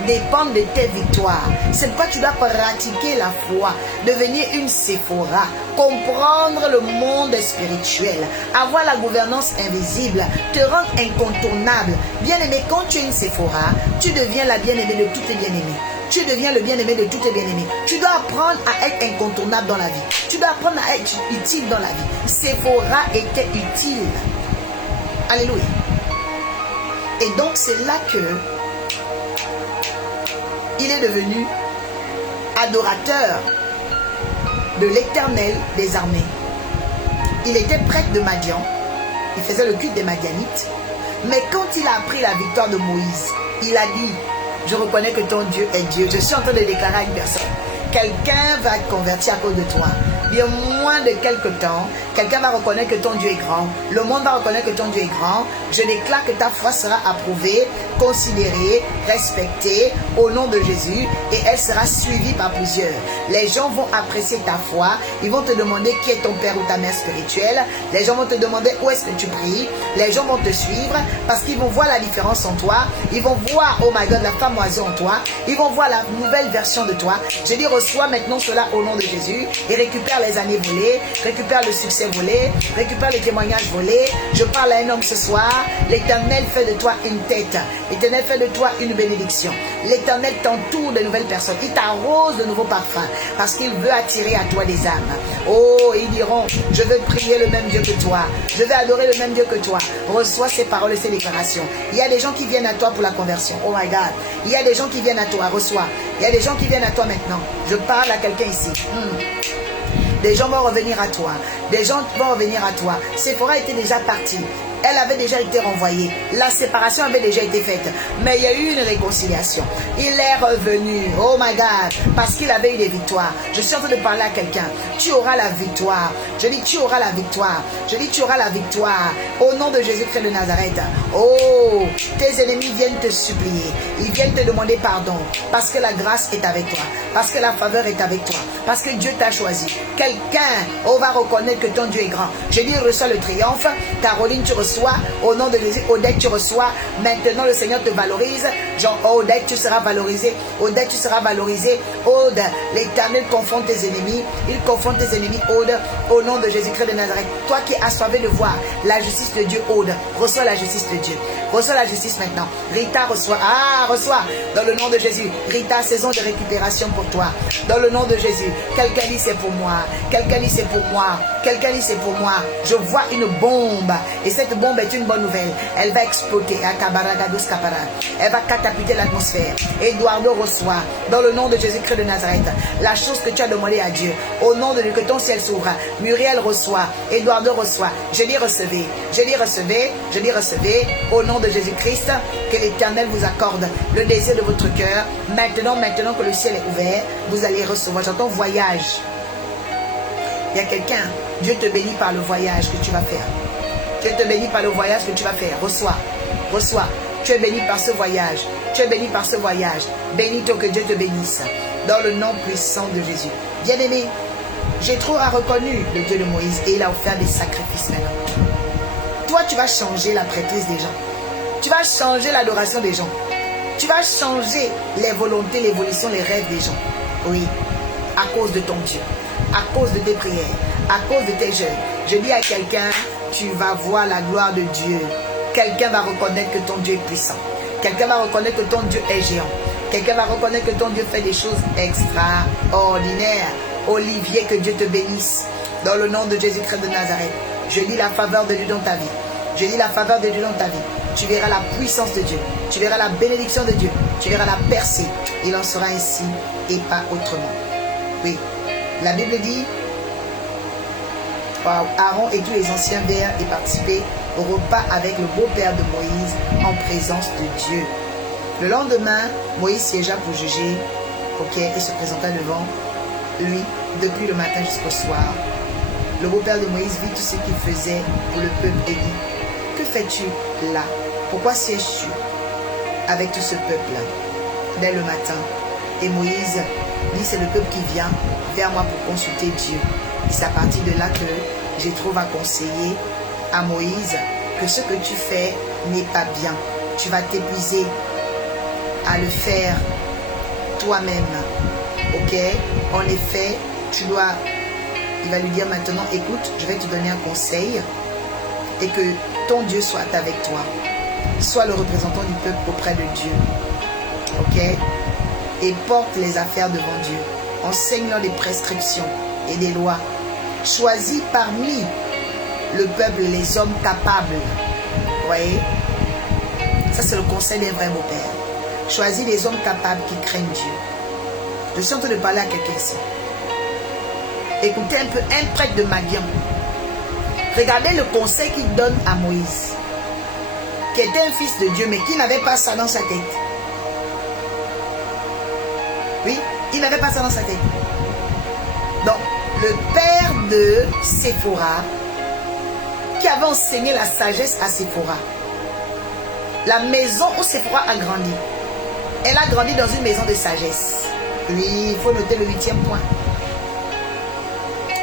dépend de tes victoires. C'est pourquoi tu dois pratiquer la foi, devenir une Séphora, comprendre le monde spirituel, avoir la gouvernance invisible, te rendre incontournable. Bien-aimé, quand tu es une Séphora, tu deviens la bien-aimée de tous tes bien-aimés. Tu deviens le bien-aimé de tous tes bien-aimés. Tu dois apprendre à être incontournable dans la vie. Tu dois apprendre à être utile dans la vie. Séphora était utile. Alléluia. Et donc c'est là que il est devenu adorateur de l'Éternel des armées. Il était prêtre de Madian. Il faisait le culte des Madianites. Mais quand il a appris la victoire de Moïse, il a dit, je reconnais que ton Dieu est Dieu. Je suis en train de déclarer à une personne, quelqu'un va te convertir à cause de toi. Bien moins de quelques temps, quelqu'un va reconnaître que ton Dieu est grand. Le monde va reconnaître que ton Dieu est grand. Je déclare que ta foi sera approuvée, considérée, respectée au nom de Jésus et elle sera suivie par plusieurs. Les gens vont apprécier ta foi. Ils vont te demander qui est ton père ou ta mère spirituelle. Les gens vont te demander où est-ce que tu pries. Les gens vont te suivre parce qu'ils vont voir la différence en toi. Ils vont voir, oh my God, la femme oiseau en toi. Ils vont voir la nouvelle version de toi. Je dis, reçois maintenant cela au nom de Jésus et récupère les années volées, récupère le succès volé, récupère les témoignages volés. Je parle à un homme ce soir. L'Éternel fait de toi une tête. L'Éternel fait de toi une bénédiction. L'Éternel t'entoure de nouvelles personnes. Il t'arrose de nouveaux parfums parce qu'il veut attirer à toi des âmes. Oh, ils diront, je veux prier le même Dieu que toi. Je veux adorer le même Dieu que toi. Reçois ces paroles et ces déclarations. Il y a des gens qui viennent à toi pour la conversion. Oh my God. Il y a des gens qui viennent à toi. Reçois. Il y a des gens qui viennent à toi maintenant. Je parle à quelqu'un ici. Des gens vont revenir à toi. Des gens vont revenir à toi. Séphora était déjà partie. Elle avait déjà été renvoyée. La séparation avait déjà été faite. Mais il y a eu une réconciliation. Il est revenu. Oh my God. Parce qu'il avait eu des victoires. Je suis en train de parler à quelqu'un. Tu auras la victoire. Je dis tu auras la victoire. Je dis tu auras la victoire. Au nom de Jésus-Christ de Nazareth. Oh, tes ennemis viennent te supplier. Ils viennent te demander pardon. Parce que la grâce est avec toi. Parce que la faveur est avec toi. Parce que Dieu t'a choisi. Quelqu'un va reconnaître que ton Dieu est grand. Je dis reçois le triomphe. Caroline, tu reçois. Au nom de Jésus, Odette, tu reçois. Maintenant, le Seigneur te valorise. Jean, Odette, tu seras valorisé. Odette, tu seras valorisé. Aude, l'Éternel confronte tes ennemis. Il confronte tes ennemis, Aude, au nom de Jésus-Christ de Nazareth. Toi qui es assoivé de voir la justice de Dieu, Aude, reçois la justice de Dieu. Reçois la justice maintenant. Rita, reçois. Ah, reçois. Dans le nom de Jésus. Rita, saison de récupération pour toi. Dans le nom de Jésus. Quelqu'un dit c'est pour moi. Quelqu'un dit c'est pour moi. Quelqu'un dit c'est pour moi. Je vois une bombe. Et cette bombe bombe est une bonne nouvelle. Elle va exploser. Elle va catapulter l'atmosphère. Eduardo reçoit, dans le nom de Jésus-Christ de Nazareth, la chose que tu as demandé à Dieu. Au nom de Dieu, que ton ciel s'ouvre. Muriel reçoit. Eduardo reçoit. Je dis recevez. Je dis recevez. Je dis recevez. Au nom de Jésus-Christ, que l'Éternel vous accorde le désir de votre cœur. Maintenant que le ciel est ouvert, vous allez recevoir. J'entends voyage. Il y a quelqu'un, Dieu te bénit par le voyage que tu vas faire. Dieu te bénit par le voyage que tu vas faire. Reçois, reçois. Tu es béni par ce voyage. Tu es béni par ce voyage. Bénis-toi, que Dieu te bénisse. Dans le nom puissant de Jésus. Bien-aimé, Jéthro a reconnu le Dieu de Moïse et il a offert des sacrifices maintenant. Toi, tu vas changer la prêtrise des gens. Tu vas changer l'adoration des gens. Tu vas changer les volontés, l'évolution, les rêves des gens. Oui, à cause de ton Dieu. À cause de tes prières, à cause de tes jeûnes. Je dis à quelqu'un, tu vas voir la gloire de Dieu. Quelqu'un va reconnaître que ton Dieu est puissant. Quelqu'un va reconnaître que ton Dieu est géant. Quelqu'un va reconnaître que ton Dieu fait des choses extraordinaires. Olivier, que Dieu te bénisse. Dans le nom de Jésus-Christ de Nazareth. Je dis la faveur de Dieu dans ta vie. Je dis la faveur de Dieu dans ta vie. Tu verras la puissance de Dieu. Tu verras la bénédiction de Dieu. Tu verras la percée. Il en sera ainsi et pas autrement. Oui. La Bible dit, Aaron et tous les anciens vinrent et participaient au repas avec le beau-père de Moïse en présence de Dieu. Le lendemain, Moïse siégea pour juger, et se présenta devant lui depuis le matin jusqu'au soir. Le beau-père de Moïse vit tout ce qu'il faisait pour le peuple et dit, que fais-tu là? Pourquoi sièges-tu avec tout ce peuple-là? Dès le matin, et Moïse dit, c'est le peuple qui vient vers moi pour consulter Dieu. Et c'est à partir de là que Jéthro va conseiller à Moïse que ce que tu fais n'est pas bien. Tu vas t'épuiser à le faire toi-même. Ok? En effet, tu dois... Il va lui dire maintenant, écoute, je vais te donner un conseil et que ton Dieu soit avec toi. Sois le représentant du peuple auprès de Dieu. Ok? Et porte les affaires devant Dieu. Enseigne-leur des prescriptions et des lois. Choisis parmi le peuple les hommes capables. Vous voyez? Ça, c'est le conseil d'un vrai beau-père. Choisis les hommes capables qui craignent Dieu. Je suis en train de parler à quelqu'un ici. Écoutez un peu, un prêtre de Madian. Regardez le conseil qu'il donne à Moïse, qui était un fils de Dieu, mais qui n'avait pas ça dans sa tête. Oui, il n'avait pas ça dans sa tête. Donc, le père de Séphora, qui avait enseigné la sagesse à Séphora, la maison où Séphora a grandi, elle a grandi dans une maison de sagesse. Oui, il faut noter le 8e point.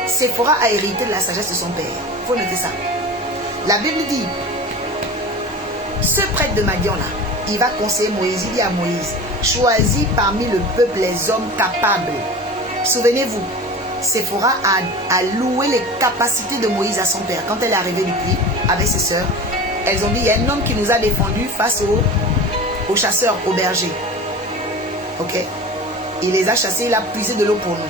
Séphora a hérité de la sagesse de son père. Il faut noter ça. La Bible dit, ce prêtre de Madian là, il va conseiller Moïse. Il dit à Moïse, choisis parmi le peuple les hommes capables. Souvenez-vous, Séphora a loué les capacités de Moïse à son père. Quand elle est arrivée du puits avec ses sœurs, elles ont dit, il y a un homme qui nous a défendus face aux chasseurs, aux bergers. Ok? Il les a chassés, il a puisé de l'eau pour nous.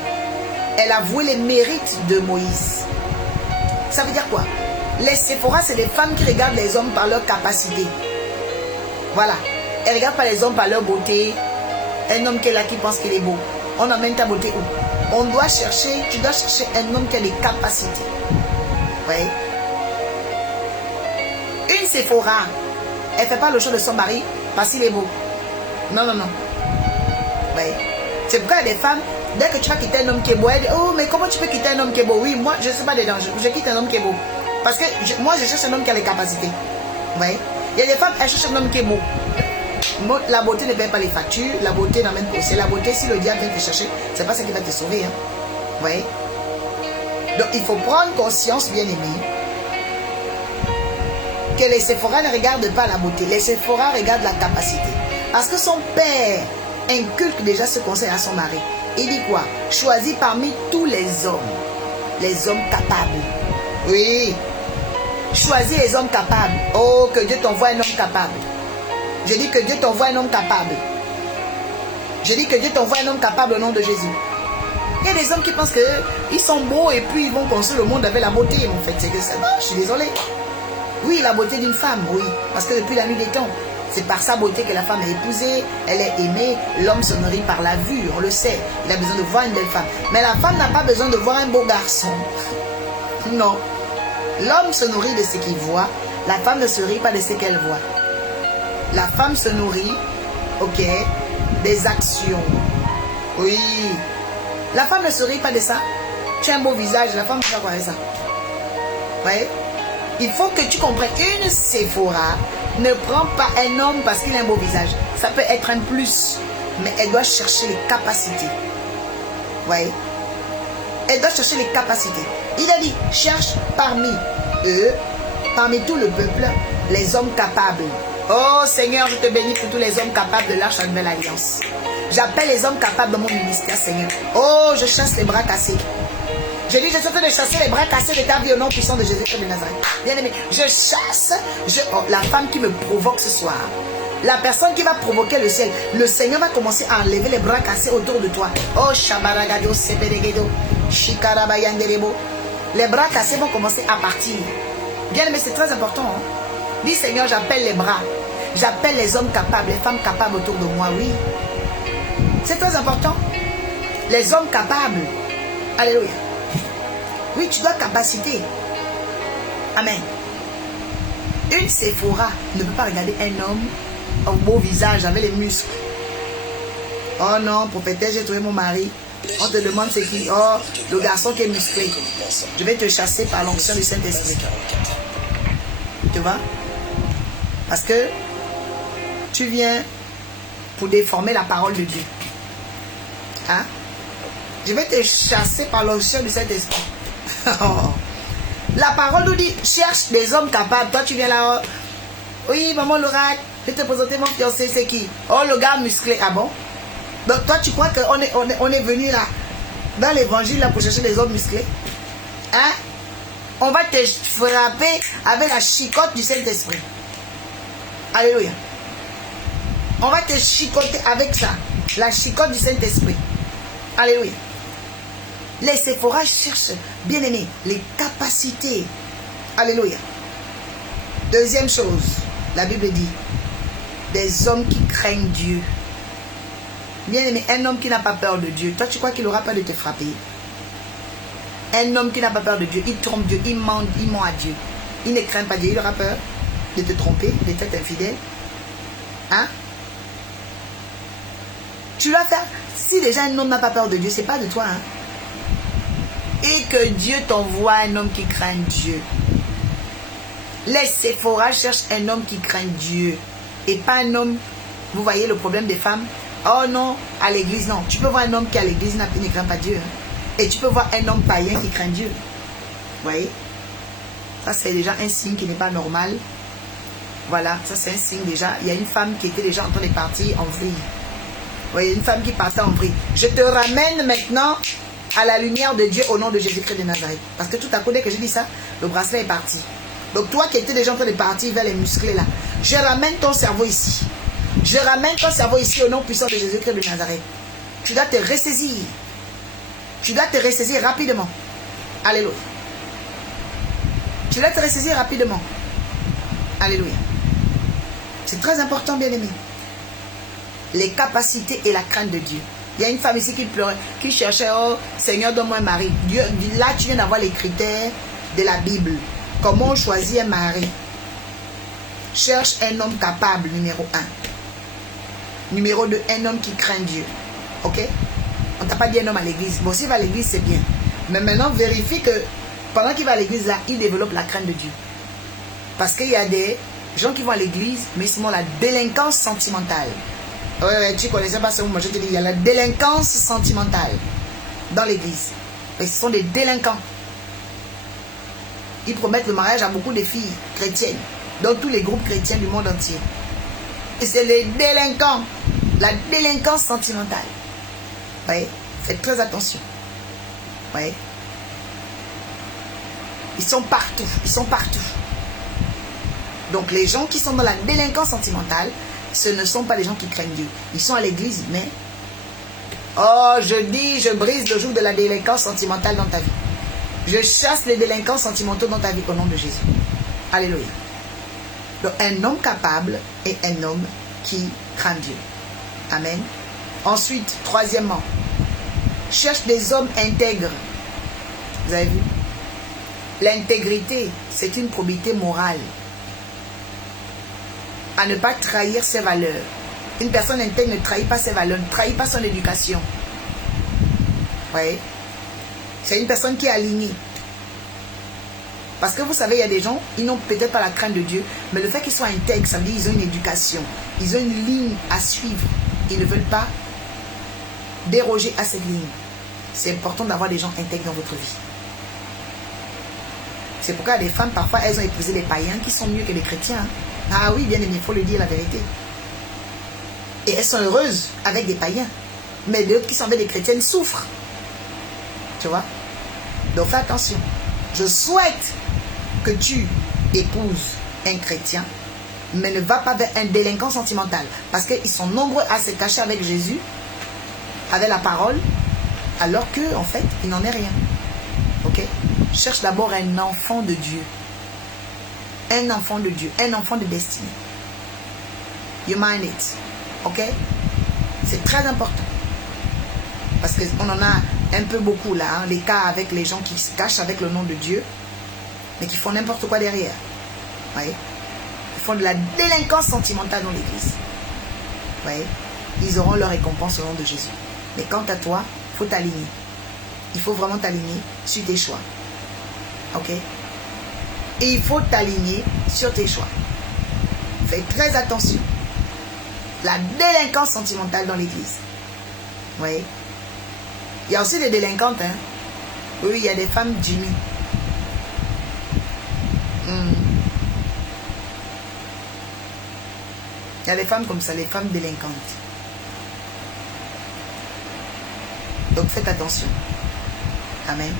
Elle a voué les mérites de Moïse. Ça veut dire quoi? Les Séphora, c'est des femmes qui regardent les hommes par leur capacité. Voilà. Elles ne regardent pas les hommes par leur beauté. Un homme qui est là qui pense qu'il est beau. On emmène ta beauté où? On doit chercher, tu dois chercher un homme qui a des capacités. Oui. Une Séphora, elle ne fait pas le choix de son mari parce qu'il est beau. Non, non, non. Oui. C'est pourquoi il y a des femmes, dès que tu vas quitter un homme qui est beau, elle dit, oh, mais comment tu peux quitter un homme qui est beau? Oui, moi, je ne suis pas dedans. Je quitte un homme qui est beau. Parce que moi, je cherche un homme qui a les capacités. Oui. Il y a des femmes, elles cherchent un homme qui est beau. La beauté ne paye pas les factures. La beauté n'amène pas aussi. La beauté, si le diable vient te chercher, c'est pas ça qui va te sauver. Hein. Oui. Donc, il faut prendre conscience, bien aimé, que les Séphora ne regardent pas la beauté. Les Séphora regardent la capacité. Parce que son père inculque déjà ce conseil à son mari. Il dit quoi? Choisis parmi tous les hommes capables. Oui. Choisis les hommes capables. Oh, que Dieu t'envoie un homme capable. Je dis que Dieu t'envoie un homme capable. Je dis que Dieu t'envoie un homme capable au nom de Jésus. Il y a des hommes qui pensent qu'ils sont beaux et puis ils vont construire le monde avec la beauté. En fait, c'est que ça. Non, je suis désolée. Oui, la beauté d'une femme, oui. Parce que depuis la nuit des temps, c'est par sa beauté que la femme est épousée, elle est aimée, l'homme se nourrit par la vue, on le sait. Il a besoin de voir une belle femme. Mais la femme n'a pas besoin de voir un beau garçon. Non. L'homme se nourrit de ce qu'il voit, la femme ne se nourrit pas de ce qu'elle voit. La femme se nourrit, ok, des actions. Oui. La femme ne se nourrit pas de ça. Tu as un beau visage, la femme ne va pas voir ça. Vous voyez? Il faut que tu comprennes, une Sephora ne prend pas un homme parce qu'il a un beau visage. Ça peut être un plus, mais elle doit chercher les capacités. Vous voyez? Elle doit chercher les capacités. Il a dit, cherche parmi eux, parmi tout le peuple, les hommes capables. Oh Seigneur, je te bénis pour tous les hommes capables de l'Arche de la Nouvelle Alliance. J'appelle les hommes capables de mon ministère, Seigneur. Oh, je chasse les bras cassés. Je dis, je suis en train de chasser les bras cassés de ta vie au nom puissant de Jésus-Christ de Nazareth. Bien aimé, je chasse la femme qui me provoque ce soir. La personne qui va provoquer le ciel. Le Seigneur va commencer à enlever les bras cassés autour de toi. Oh, Shabaragado, Sepedegedo, Shikarabayanderebo. Les bras cassés vont commencer à partir. Bien aimé, c'est très important. Hein? Dis, Seigneur, j'appelle les bras. J'appelle les hommes capables, les femmes capables autour de moi, oui. C'est très important. Les hommes capables. Alléluia. Oui, tu dois capaciter. Amen. Une Sephora ne peut pas regarder un homme au beau visage avec les muscles. Oh non, prophétesse, j'ai trouvé mon mari. On te demande c'est qui? Oh, le garçon qui est musclé. Je vais te chasser par l'onction du Saint-Esprit. Tu vois? Parce que tu viens pour déformer la parole de Dieu. Hein? Je vais te chasser par l'onction du Saint-Esprit. La parole nous dit, cherche des hommes capables. Toi, tu viens là. Oui, maman l'oracle, je vais te présenter mon fiancé, c'est qui? Oh, le gars musclé. Ah bon? Donc, toi, tu crois qu'on est venu là, dans l'évangile, là, pour chercher des hommes musclés? Hein? On va te frapper avec la chicotte du Saint-Esprit. Alléluia. On va te chicoter avec ça. La chicotte du Saint-Esprit. Alléluia. Les Sephora cherchent, bien aimé, les capacités. Alléluia. Deuxième chose, la Bible dit, des hommes qui craignent Dieu. Bien aimé, un homme qui n'a pas peur de Dieu, toi tu crois qu'il n'aura pas de te frapper? Un homme qui n'a pas peur de Dieu, il trompe Dieu, il ment à Dieu. Il ne craint pas Dieu, il aura peur de te tromper, de t'être infidèle. Hein? Tu dois faire, si déjà un homme n'a pas peur de Dieu, c'est pas de toi, hein? Et que Dieu t'envoie un homme qui craint Dieu. Les Sephora cherchent un homme qui craint Dieu. Et pas un homme... Vous voyez le problème des femmes? Oh non, à l'église, non. Tu peux voir un homme qui à l'église ne craint pas Dieu. Hein? Et tu peux voir un homme païen qui craint Dieu. Vous voyez? Ça, c'est déjà un signe qui n'est pas normal. Voilà, ça c'est un signe déjà. Il y a une femme qui était déjà en train de partir en vrille. Vous voyez, une femme qui partait en vrille. Je te ramène maintenant à la lumière de Dieu au nom de Jésus-Christ de Nazareth. Parce que tout à coup, dès que j'ai dit ça, le bracelet est parti. Donc toi qui étais déjà en train de partir vers les musclés là, je ramène ton cerveau ici. Je ramène ton cerveau ici au nom puissant de Jésus-Christ de Nazareth. Tu dois te ressaisir. Tu dois te ressaisir rapidement. Alléluia. Tu dois te ressaisir rapidement. Alléluia. C'est très important, bien aimé. Les capacités et la crainte de Dieu. Il y a une femme ici qui pleurait, qui cherchait, oh Seigneur, donne-moi un mari. Dieu, là, tu viens d'avoir les critères de la Bible. Comment on choisit un mari? Cherche un homme capable, numéro 1. Numéro 2, un homme qui craint Dieu. Ok? On ne t'a pas dit un homme à l'église. Bon, s'il va à l'église, c'est bien. Mais maintenant, vérifie que pendant qu'il va à l'église, là, il développe la crainte de Dieu. Parce qu'il y a des gens qui vont à l'église, mais ils sont dans la délinquance sentimentale. Ouais, tu ne connaissais pas ce mot, je te dis, il y a la délinquance sentimentale dans l'église. Ce sont des délinquants. Ils promettent le mariage à beaucoup de filles chrétiennes, dans tous les groupes chrétiens du monde entier. Et c'est les délinquants, la délinquance sentimentale. Vous voyez, faites très attention. Vous voyez, ils sont partout, ils sont partout. Donc les gens qui sont dans la délinquance sentimentale, ce ne sont pas les gens qui craignent Dieu. Ils sont à l'église, mais... Oh, je brise le joug de la délinquance sentimentale dans ta vie. Je chasse les délinquants sentimentaux dans ta vie au nom de Jésus. Alléluia. Donc, un homme capable et un homme qui craint Dieu. Amen. Ensuite, troisièmement, cherche des hommes intègres. Vous avez vu? L'intégrité, c'est une probité morale. À ne pas trahir ses valeurs. Une personne intègre ne trahit pas ses valeurs, ne trahit pas son éducation. Vous voyez? C'est une personne qui est alignée. Parce que vous savez, il y a des gens, ils n'ont peut-être pas la crainte de Dieu, mais le fait qu'ils soient intègres, ça veut dire qu'ils ont une éducation. Ils ont une ligne à suivre. Ils ne veulent pas déroger à cette ligne. C'est important d'avoir des gens intègres dans votre vie. C'est pourquoi les femmes, parfois, elles ont épousé les païens qui sont mieux que les chrétiens. Ah oui, bien aimé, il faut le dire la vérité. Et elles sont heureuses avec des païens. Mais d'autres qui sont avec des chrétiennes souffrent. Tu vois? Donc fais attention. Je souhaite que tu épouses un chrétien, mais ne va pas vers un délinquant sentimental. Parce qu'ils sont nombreux à se cacher avec Jésus, avec la parole, alors que en fait, il n'en est rien. Ok? Cherche d'abord un enfant de Dieu. Un enfant de Dieu. Un enfant de destinée. You mind it. Ok? C'est très important. Parce qu'on en a un peu beaucoup là. Hein, les cas avec les gens qui se cachent avec le nom de Dieu, mais qui font n'importe quoi derrière. Vous voyez? Ils font de la délinquance sentimentale dans l'église. Vous voyez? Ils auront leur récompense au nom de Jésus. Mais quant à toi, il faut t'aligner. Il faut vraiment t'aligner sur tes choix. Ok? Et il faut t'aligner sur tes choix. Fais très attention. La délinquance sentimentale dans l'église. Vous voyez? Il y a aussi des délinquantes. Hein? Oui, il y a des femmes Jimmy. Il y a des femmes comme ça, les femmes délinquantes. Donc faites attention. Amen.